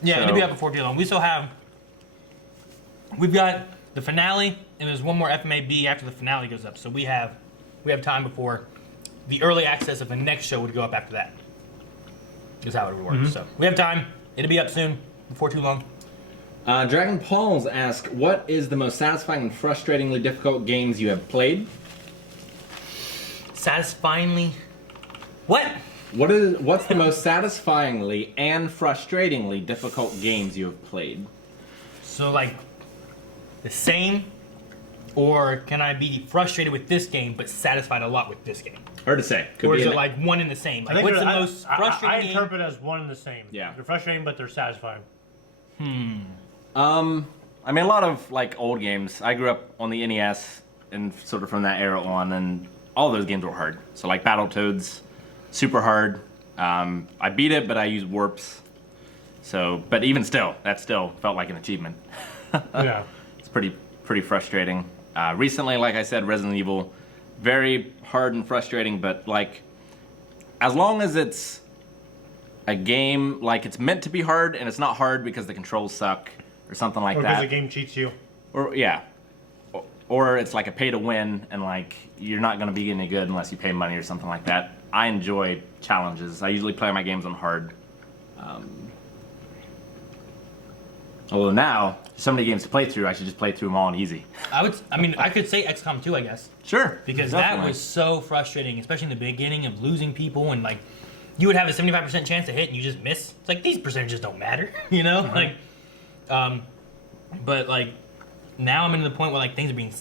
Yeah, So- it'll be up before too long. We still have. We've got the finale, and there's one more FMAB after the finale goes up. So we have time before the early access of the next show would go up after that. Is how it would work. So we have time. It'll be up soon, before too long. Dragon Pauls ask, what is the most satisfying and frustratingly difficult games you have played? Satisfyingly. What? What's the most satisfyingly and frustratingly difficult games you have played? So like the same, or can I be frustrated with this game but satisfied a lot with this game? Hard to say. Could Or be is an- it like one and the same? I Like think what's the they're- most I frustrating game? interpret it as one and the same. Yeah. They're frustrating, but they're satisfying. I mean, a lot of like old games. I grew up on the NES and sort of from that era on, and all those games were hard. So like Battletoads, super hard. I beat it, but I used warps. So, but even still, that still felt like an achievement. Yeah. It's pretty frustrating. Recently, like I said, Resident Evil, very hard and frustrating, but like, as long as it's a game, like it's meant to be hard and it's not hard because the controls suck or something like Or because that. the game cheats you. Or yeah. Or it's like a pay to win and like you're not going to be any good unless you pay money or something like that. I enjoy challenges. I usually play my games on hard. Although now, so many games to play through, I should just play through them all on easy. I could say XCOM 2, I guess. Sure. Because definitely. that was so frustrating, especially in the beginning of losing people and like you would have a 75% chance to hit and you just miss. It's like these percentages don't matter, you know? Like but like now I'm into the point where like things are being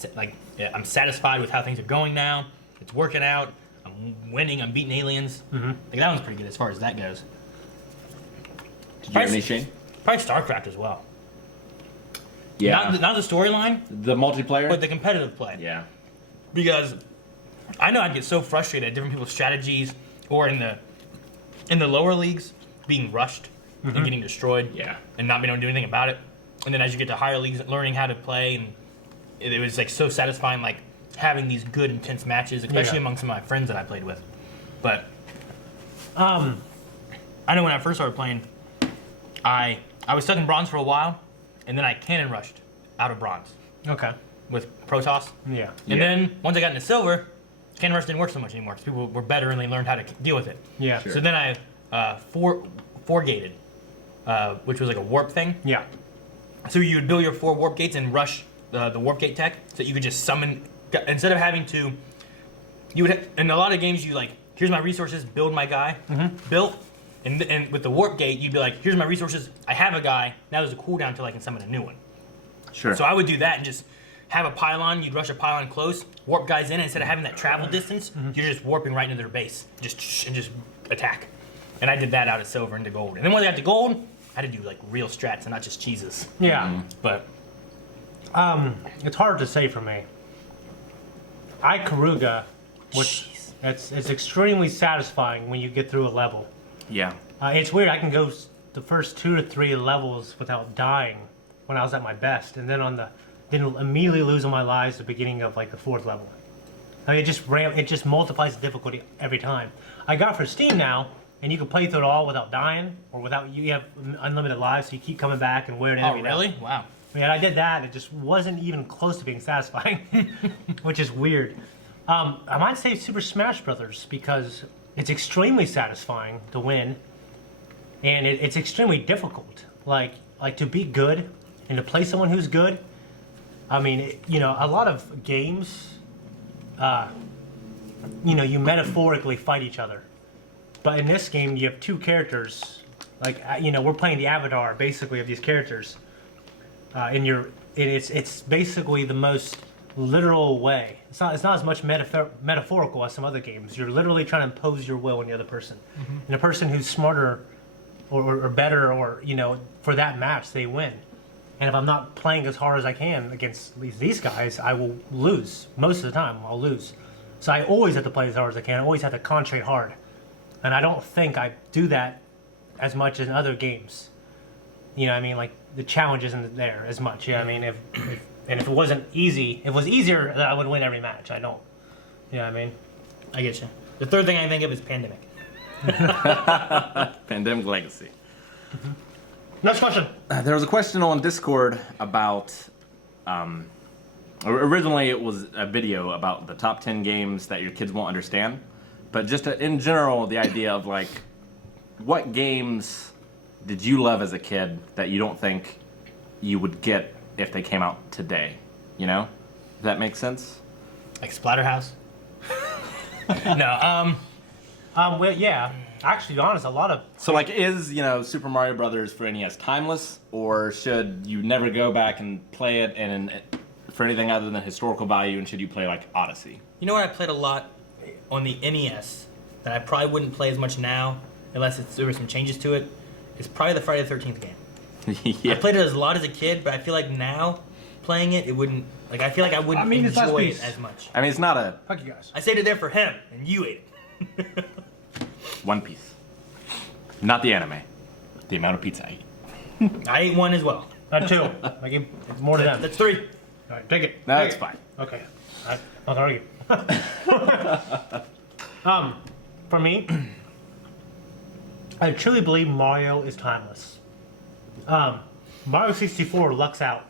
I'm satisfied with how things are going now. It's working out. I'm winning. I'm beating aliens. Like that one's pretty good as far as that goes. Did you have any, Shane? Probably StarCraft as well. Yeah. Not the storyline, The multiplayer? but the competitive play. yeah. Because I know I'd get so frustrated at different people's strategies, or in the lower leagues being rushed and getting destroyed, Yeah. and not being able to do anything about it. And then as you get to higher leagues, learning how to play, and it was like so satisfying, like having these good intense matches, especially among some of my friends that I played with. But I know when I first started playing, I was stuck in bronze for a while, and then I cannon rushed out of bronze Okay. with Protoss. Yeah. And then once I got into silver, cannon rush didn't work so much anymore because people were better and they learned how to deal with it. Yeah. So then I four gated, which was like a warp thing. Yeah. So you would build your 4 warp gates and rush the warp gate tech, so that you could just summon, instead of having to, you would, in a lot of games you like, here's my resources, build my guy, built, and with the warp gate you'd be like, here's my resources, I have a guy, now there's a cooldown until I can summon a new one. Sure. So I would do that and just have a pylon, you'd rush a pylon close, warp guys in, and instead of having that travel distance, you're just warping right into their base, just attack. And I did that out of silver into gold. And then once I got to gold, I had to do like real strats and not just cheeses. Yeah. But It's hard to say for me. Karuga, which it's extremely satisfying when you get through a level. yeah. It's weird. I can go the first 2 to 3 levels without dying when I was at my best, and then then immediately losing my lives at the beginning of like the 4th level. I mean, it just multiplies the difficulty every time. I got it for Steam now, and you can play through it all without dying, or without, you have unlimited lives, so you keep coming back and wearing it. oh really? Wow. Yeah, I did that. It just wasn't even close to being satisfying, which is weird. I might say Super Smash Brothers because it's extremely satisfying to win, and it's extremely difficult. Like to be good and to play someone who's good. I mean, a lot of games, you metaphorically fight each other, but in this game you have 2 characters. Like we're playing the avatar basically of these characters. It's basically the most literal way. It's not as much metaphorical as some other games. You're literally trying to impose your will on the other person, and a person who's smarter or better, or for that match, they win. And if I'm not playing as hard as I can against these guys, I will lose. Most of the time, I'll lose. So I always have to play as hard as I can. I always have to concentrate hard, and I don't think I do that as much as in other games. You know what I mean? Like, the challenge isn't there as much. You know what I mean? If it wasn't easy, if it was easier, then I would win every match. I don't. You know what I mean? I get you. The third thing I think of is Pandemic. Pandemic Legacy. Next question. There was a question on Discord about. Originally, it was a video about the top 10 games that your kids won't understand, but just in general, the idea of like, what games did you love as a kid that you don't think you would get if they came out today? Does that make sense? Like Splatterhouse? No, Well, yeah. Actually, to be honest, a lot of So like, is Super Mario Brothers for NES timeless, or should you never go back and play it and for anything other than historical value, and should you play like Odyssey? you know what I played a lot on the NES that I probably wouldn't play as much now, unless there were some changes to it, is probably the Friday the 13th game. Yeah. I played it a lot as a kid, but I feel like now, playing it, it wouldn't, like, I feel like I wouldn't it's last enjoy piece. it as much. I mean, it's not a fuck you guys. I saved it there for him, and you ate it. One Piece. Not the anime. The amount of pizza I eat. I ate one as well. 2. I give more to them. That's 3. All right, take it. No, Take it's it. fine. Okay. I'll argue. For me, I truly believe Mario is timeless. Mario 64 lucks out.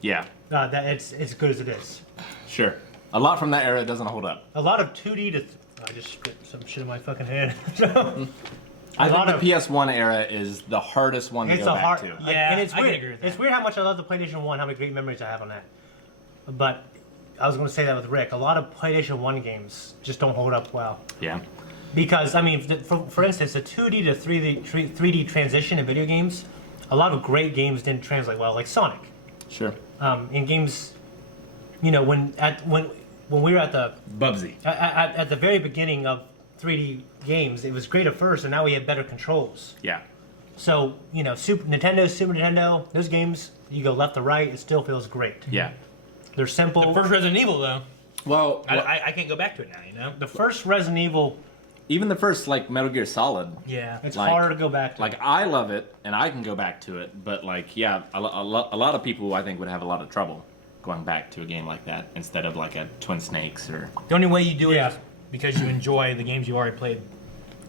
Yeah, That it's as good as it is. sure. A lot from that era doesn't hold up. A lot of 2D to. I just spit some shit in my fucking head. I lot think of- the PS1 era is the hardest one to It's go a back hard. to. Yeah, and it's I can weird. agree with that. It's weird how much I love the PlayStation 1. How many great memories I have on that. But I was going to say that with Rick. A lot of PlayStation 1 games just don't hold up well. Yeah. Because, I mean, for instance, the 2D to 3D transition in video games, a lot of great games didn't translate well, like Sonic. Sure. In games, when we were at the Bubsy. at the very beginning of 3D games, it was great at first, and now we have better controls. Yeah. So, Super Nintendo, those games, you go left to right, it still feels great. Yeah. They're simple. The first Resident Evil, though, Well, I can't go back to it now, The first Resident Evil, even the first like Metal Gear Solid, Yeah. it's Like- hard to go back to. like I love it and I can go back to it, but like yeah, a lot of people I think would have a lot of trouble going back to a game like that instead of like a Twin Snakes or The only way you do it Yeah. is because you enjoy the games you already played.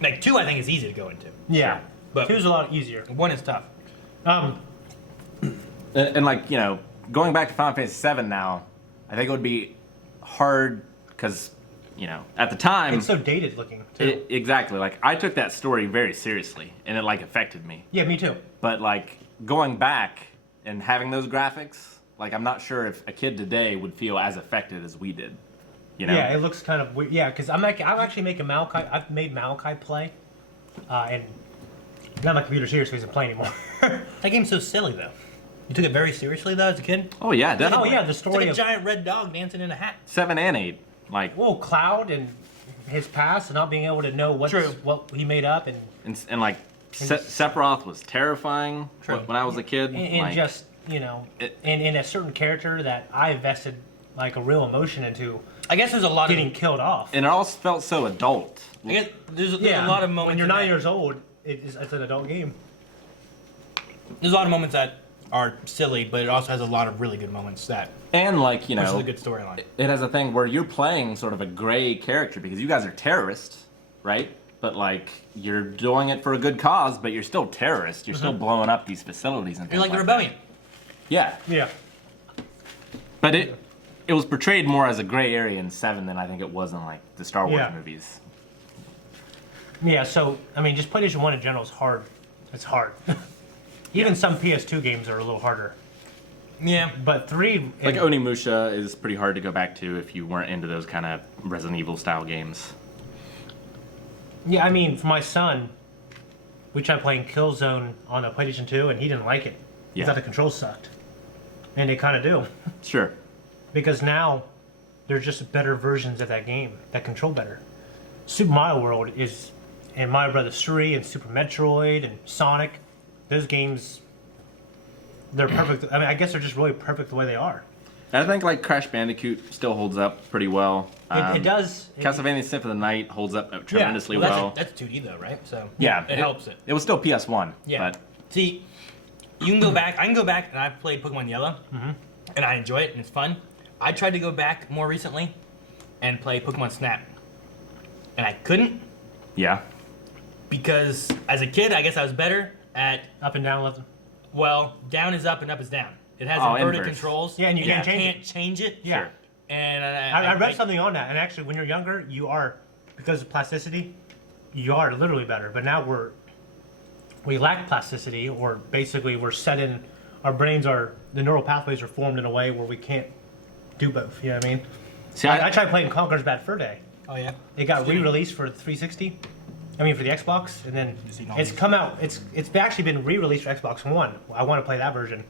Like 2, I think is easy to go into. yeah. But- Two's a lot easier. 1 is tough. and like going back to Final Fantasy VII now, I think it would be hard because at the time It's so dated looking, too. exactly like I took that story very seriously and it like affected me. Yeah, me too. But like going back and having those graphics, like I'm not sure if a kid today would feel as affected as we did. Yeah, it looks kind of weird. Yeah, because I'm actually making Malachi. I've made Malachi play, and not my computer's here, so he doesn't play anymore. That game's so silly, though. You took it very seriously, though, as a kid? Oh yeah, definitely. Oh yeah, the It's story like a of giant red dog dancing in a hat. 7 and 8, like Cloud and his past, and not being able to know what he made up, and like Sephiroth was terrifying True. when I was a kid. and like, just in a certain character that I invested like a real emotion into I guess there's a lot getting of... killed off. and it all felt so adult. I guess there's a lot of moments... when you're in 9 that- years old, it's an adult game. There's a lot of moments that are silly, but it also has a lot of really good moments that... And like Which is a good storyline. it has a thing where you're playing sort of a gray character because you guys are terrorists, right? But like you're doing it for a good cause, but you're still terrorists. You're still blowing up these facilities and You're things like the that. rebellion. Yeah, Yeah. but it was portrayed more as a gray area in 7 than I think it was in like the Star Wars Yeah. movies. Yeah, so, just PlayStation 1 in general is hard. It's hard. Even some PS2 games are a little harder. Yeah. But 3... Like Onimusha is pretty hard to go back to if you weren't into those kind of Resident Evil style games. Yeah, for my son, we tried playing Killzone on the PlayStation 2, and he didn't like it. He Yeah. thought the controls sucked. And they kind of do. Sure. Because now, there's just better versions of that game that control better. Super Mario World is... And Mario Brothers 3 and Super Metroid and Sonic, those games, they're perfect. I guess they're just really perfect the way they are. And I think like Crash Bandicoot still holds up pretty well. It does. Castlevania Symphony of the Night holds up tremendously Well, well. that's 2D, though, right? So Yeah, it helps it. It was still PS1. Yeah. But See, you can go back. I can go back, and I've played Pokemon Yellow, and I enjoy it, and it's fun. I tried to go back more recently and play Pokemon Snap, and I couldn't yeah. because as a kid, I guess I was better at, Up and down left. well, down is up and up is down. It has Oh, inverted inverse. controls. Yeah, and you can't change it. can't change it. Yeah. Sure. And I read something on that, and actually, when you're younger, you are, because of plasticity, you are literally better. But now we lack plasticity, or basically we're set in, our brains are, the neural pathways are formed in a way where we can't do both. You know what I mean? See, I tried playing Conker's Bad Fur Day. Oh yeah. It got re-released for 360. For the Xbox, and then seen all it's these. come out. It's actually been re-released for Xbox One. I want to play that version,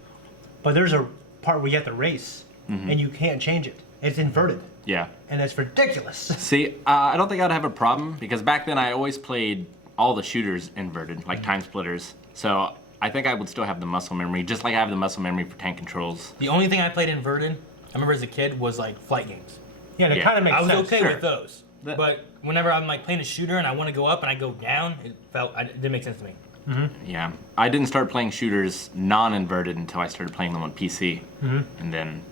but there's a part where you have to race, and you can't change it. It's inverted, Yeah. and it's ridiculous. See, I don't think I'd have a problem because back then I always played all the shooters inverted, like time splitters. So I think I would still have the muscle memory, just like I have the muscle memory for tank controls. The only thing I played inverted, I remember as a kid, was like flight games. Yeah, and it Yeah. kind of makes I was sense. okay sure. with those. That- But whenever I'm like playing a shooter and I want to go up and I go down, it didn't make sense to me. Yeah. I didn't start playing shooters non-inverted until I started playing them on PC. And then,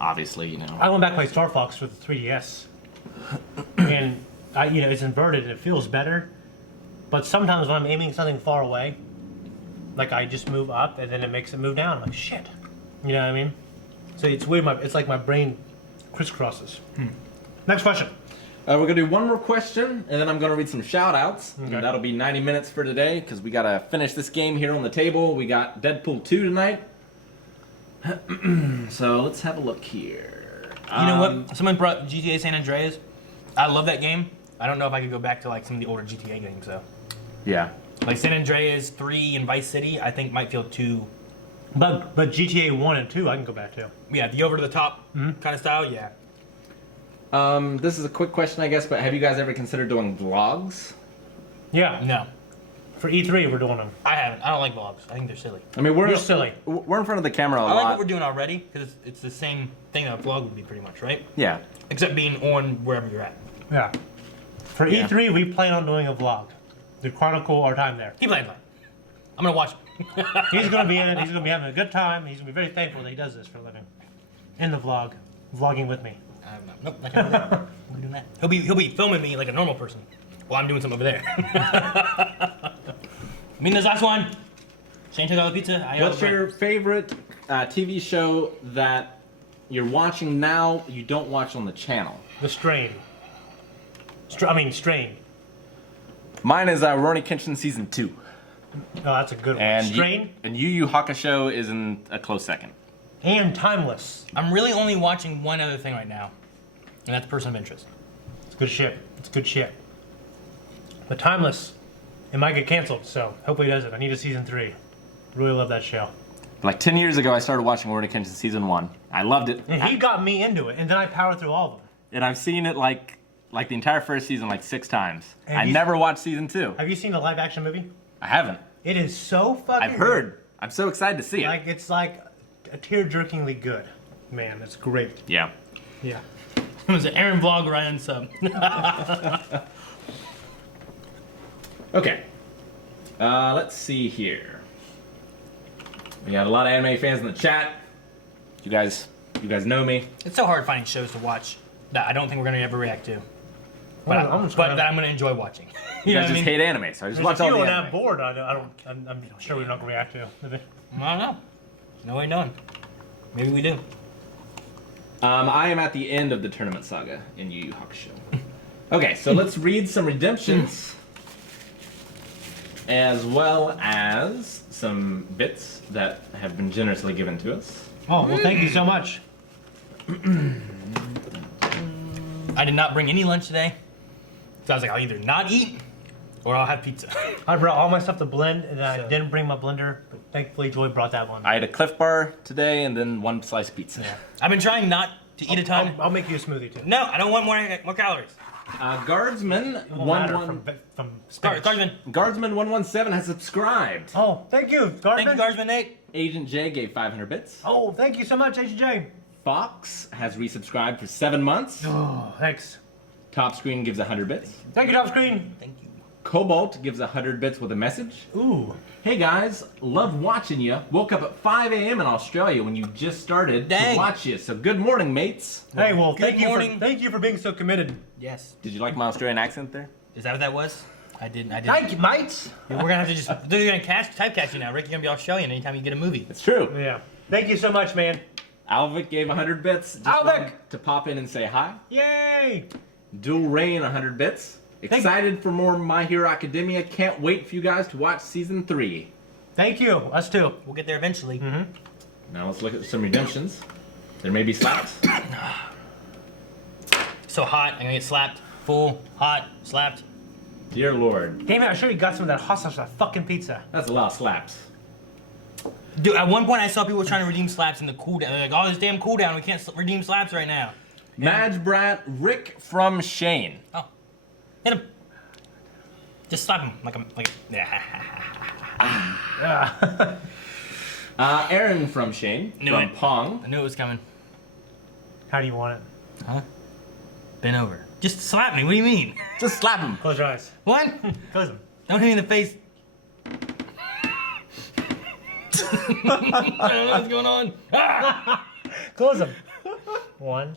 obviously, I went back to play Star Fox for the 3DS, and it's inverted and it feels better. But sometimes when I'm aiming something far away, like I just move up and then it makes it move down. I'm like, shit. You know what I mean? So it's weird. It's like my brain crisscrosses. Next question. we're going to do one more question, and then I'm going to read some shout-outs. Okay. And that'll be 90 minutes for today, because we got to finish this game here on the table. We got Deadpool 2 tonight. So let's have a look here. You know what? Someone brought GTA San Andreas. I love that game. I don't know if I could go back to like some of the older GTA games though. Yeah. Like San Andreas 3 and Vice City, I think might feel too. But GTA 1 and 2, I can go back to. Yeah, the over to the top kind of style. Yeah. This is a quick question, I guess, but have you guys ever considered doing vlogs? Yeah. No. For E3, we're doing them. I haven't. I don't like vlogs. I think they're silly. I mean, You're silly. We're in front of the camera a I like what lot. we're doing already because it's the same thing that a vlog would be pretty much, right? Yeah. Except being on wherever you're at. Yeah. For Yeah. E3, we plan on doing a vlog to chronicle our time there. Keep playing. I'm gonna watch. He's going to be in it. He's going to be having a good time. He's going to be very thankful that he does this for a living. In the vlog. Vlogging with me. Nope, not gonna do that. I'm not doing that. He'll be filming me like a normal person while I'm doing something over there. Mina's last one. Shane took all the pizza. What's your favorite TV show that you're watching now you don't watch on the channel? The Strain. Strain. Mine is Rurouni Kenshin Season 2. Oh, that's a good one. And Strain and Yu Yu Hakusho is in a close second. and Timeless. I'm really only watching one other thing right now, and that's Person of Interest. It's good shit. It's good shit. But Timeless, it might get canceled, so hopefully it doesn't. I need a season 3. Really love that show. Like 10 years ago, I started watching Rurouni Kenshin Season 1. I loved it. And he got me into it, and then I powered through all of them. And I've seen it like the entire first season like 6 times. And I you- never watched Season 2. Have you seen the live action movie? I haven't. It is so fucking I've heard. I'm so excited to see it. Like, it's like a tear-jerkingly good. Man, it's great. Yeah. Yeah. It was an Aaron vlog Ryan sub. Okay. Let's see here. We got a lot of anime fans in the chat. You guys know me. It's so hard finding shows to watch that I don't think we're gonna ever react to, but, I'm that I'm gonna enjoy watching. You know guys what I just mean? hate anime, so I just There's watch a all few the on anime. that board I'm sure we're not going to react to. I don't know. No way knowing. Maybe we do. I am at the end of the tournament saga in Yu Yu Hakusho. Okay, so let's read some redemptions, as well as some bits that have been generously given to us. Oh, well, thank you so much. I did not bring any lunch today, so I was like, I'll either not eat or I'll have pizza. I brought all my stuff to blend, and I So- didn't bring my blender, but thankfully Joy brought that one. I had a Cliff Bar today and then 1 slice pizza. I've been trying not to eat a ton. I'll make you a smoothie, too. No, I don't want more calories. Guardsman It won't matter from spinach. Guardsman. Guardsman 117 has subscribed. Oh, thank you, Guardsman. Thank you, Guardsman Nate. Agent J gave 500 bits. Oh, thank you so much, HJ. Fox has resubscribed for 7 months. Oh, thanks. Top Screen gives 100 bits. Thank you, Top Screen. Thank you. Cobalt gives 100 bits with a message. Ooh. Hey guys, love watching you. Woke up at 5 a.m. in Australia when you just started Dang. to watch you. So good morning, mates. Hey, well, Good morning. thank you for being so committed. Yes. Did you like my Australian accent there? Is that what that was? I didn't. Thank you, mates. We're gonna have to just. They're gonna typecast you now. Rick, you're gonna be Australian anytime you get a movie. It's true. Yeah. Thank you so much, man. Alvic gave 100 bits. Just Alvic! wanted to pop in and say hi. Yay! Dual Rain 100 bits. Excited for more My Hero Academia. Can't wait for you guys to watch season 3. Thank you. Us too. We'll get there eventually. Now let's look at some redemptions. There may be slaps. So hot. I'm gonna get slapped. Full. Hot. Slapped. Dear Lord, Damn it, I should have got some of that hot sauce on that fucking pizza. that's a lot of slaps. Dude, at one point I saw people trying to redeem slaps in the cooldown. They're like, oh, this damn cooldown. We can't redeem slaps right now. Madge Brat, Rick from Shane. Oh. Hit him. Just slap him. Yeah. Aaron from Shane. Knew from it. Pong. I knew it was coming. How do you want it? Huh? Bend over. Just slap me. What do you mean? Just slap him. Close your eyes. What? Close them. Don't hit me in the face. I don't know what's going on. Ah! Close them. 1,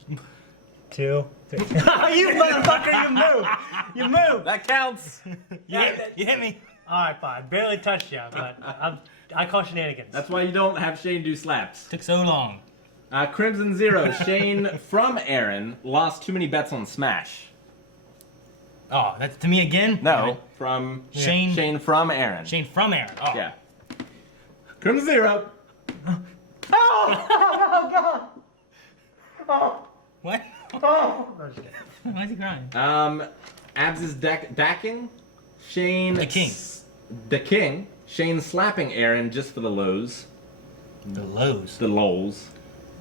2, 3. You motherfucker, you move. You move. That counts. You hit me. All right, fine. Barely touched you, but I call shenanigans. That's why you don't have Shane do slaps. Took so long. Crimson Zero, Shane from Aaron lost too many bets on Smash. Oh, that's to me again? No, from Shane. Shane from Aaron. Shane from Aaron. Oh. Yeah. Crimson Zero. What? Oh. No, just kidding. Why is he crying? Abs is dacking. Shane. The king. The king. Shane slapping Aaron just for the lows. The lows. The lols.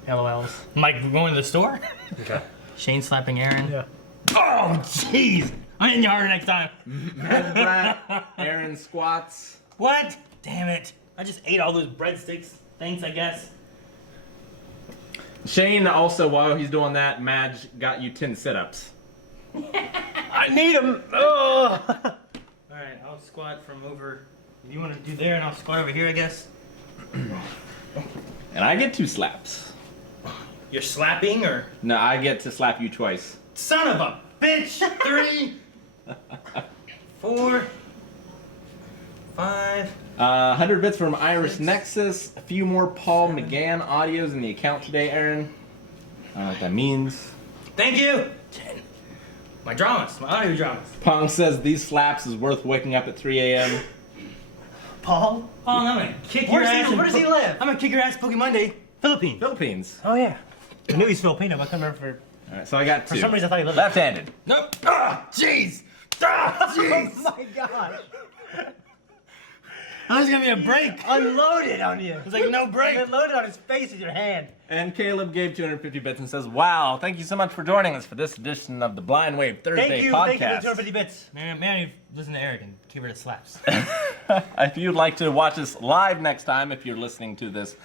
LOLs. Mike, we're going to the store? Okay. Shane slapping Aaron. Yeah. Oh, jeez. I'm hitting you harder next time. Med Brat, Aaron squats. What? Damn it. I just ate all those breadsticks. Thanks, I guess. Shane also, while he's doing that, Madge got you 10 sit-ups. I need them. Oh. Alright, I'll squat from over. You want to do there, and I'll squat over here, I guess. And I get 2 slaps. You're slapping, or? No, I get to slap you twice. Son of a bitch! 3, 4, 5. 100 bits from Iris 6, Nexus. A few more Paul McGann audios in the account today, Aaron. I don't know what that means. Thank you! 10. My dramas, my audio dramas. Pong says these slaps is worth waking up at 3 a.m. Paul? Oh, I'm gonna kick your ass. Where does he live? I'm gonna kick your ass Poke Monday. Philippines. Philippines. Oh yeah. I knew he's Filipino, but I couldn't remember All right, so I got 2. for some reason I thought he lived. Left-handed. Nope. Ah, jeez. Ah, jeez. Oh my gosh. There's gonna be a break. Unloaded on you. There's like no break. Unloaded on his face with your hand. And Caleb gave 250 bits and says, wow, thank you so much for joining us for this edition of the Blind Wave Thursday Thank you podcast. for the 250 bits. Man, listen to Eric and keep her to slaps. If you'd like to watch us live next time, if you're listening to this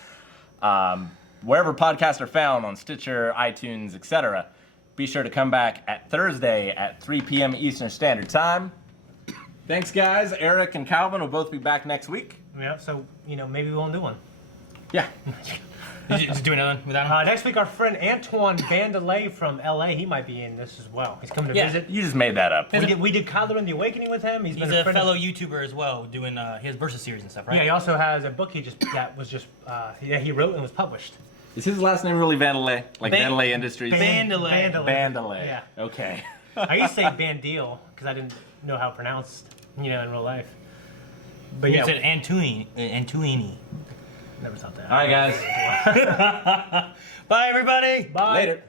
wherever podcasts are found, on Stitcher, iTunes, etc., be sure to come back at Thursday at 3 p.m. Eastern Standard Time. Thanks, guys. Eric and Calvin will both be back next week. Yeah, so, maybe we won't do one. Yeah. Just do another one without him. Next week, our friend Antoine Vandelay from LA, he might be in this as well. He's coming to Yeah. visit. You just made that up. We did Kyler and the Awakening with him. He's He's been a friend fellow of, YouTuber as well, doing his Versus series and stuff, right? Yeah, he also has a book he wrote and was published. Is his last name really Vandelay? Like Vandelay Industries? Vandelay. Vandelay. Yeah. Okay. I used to say Bandil because I didn't know how pronounced, in real life. But You yeah, said Antuini. never thought that. All right, guys. Bye, everybody. Bye. Later.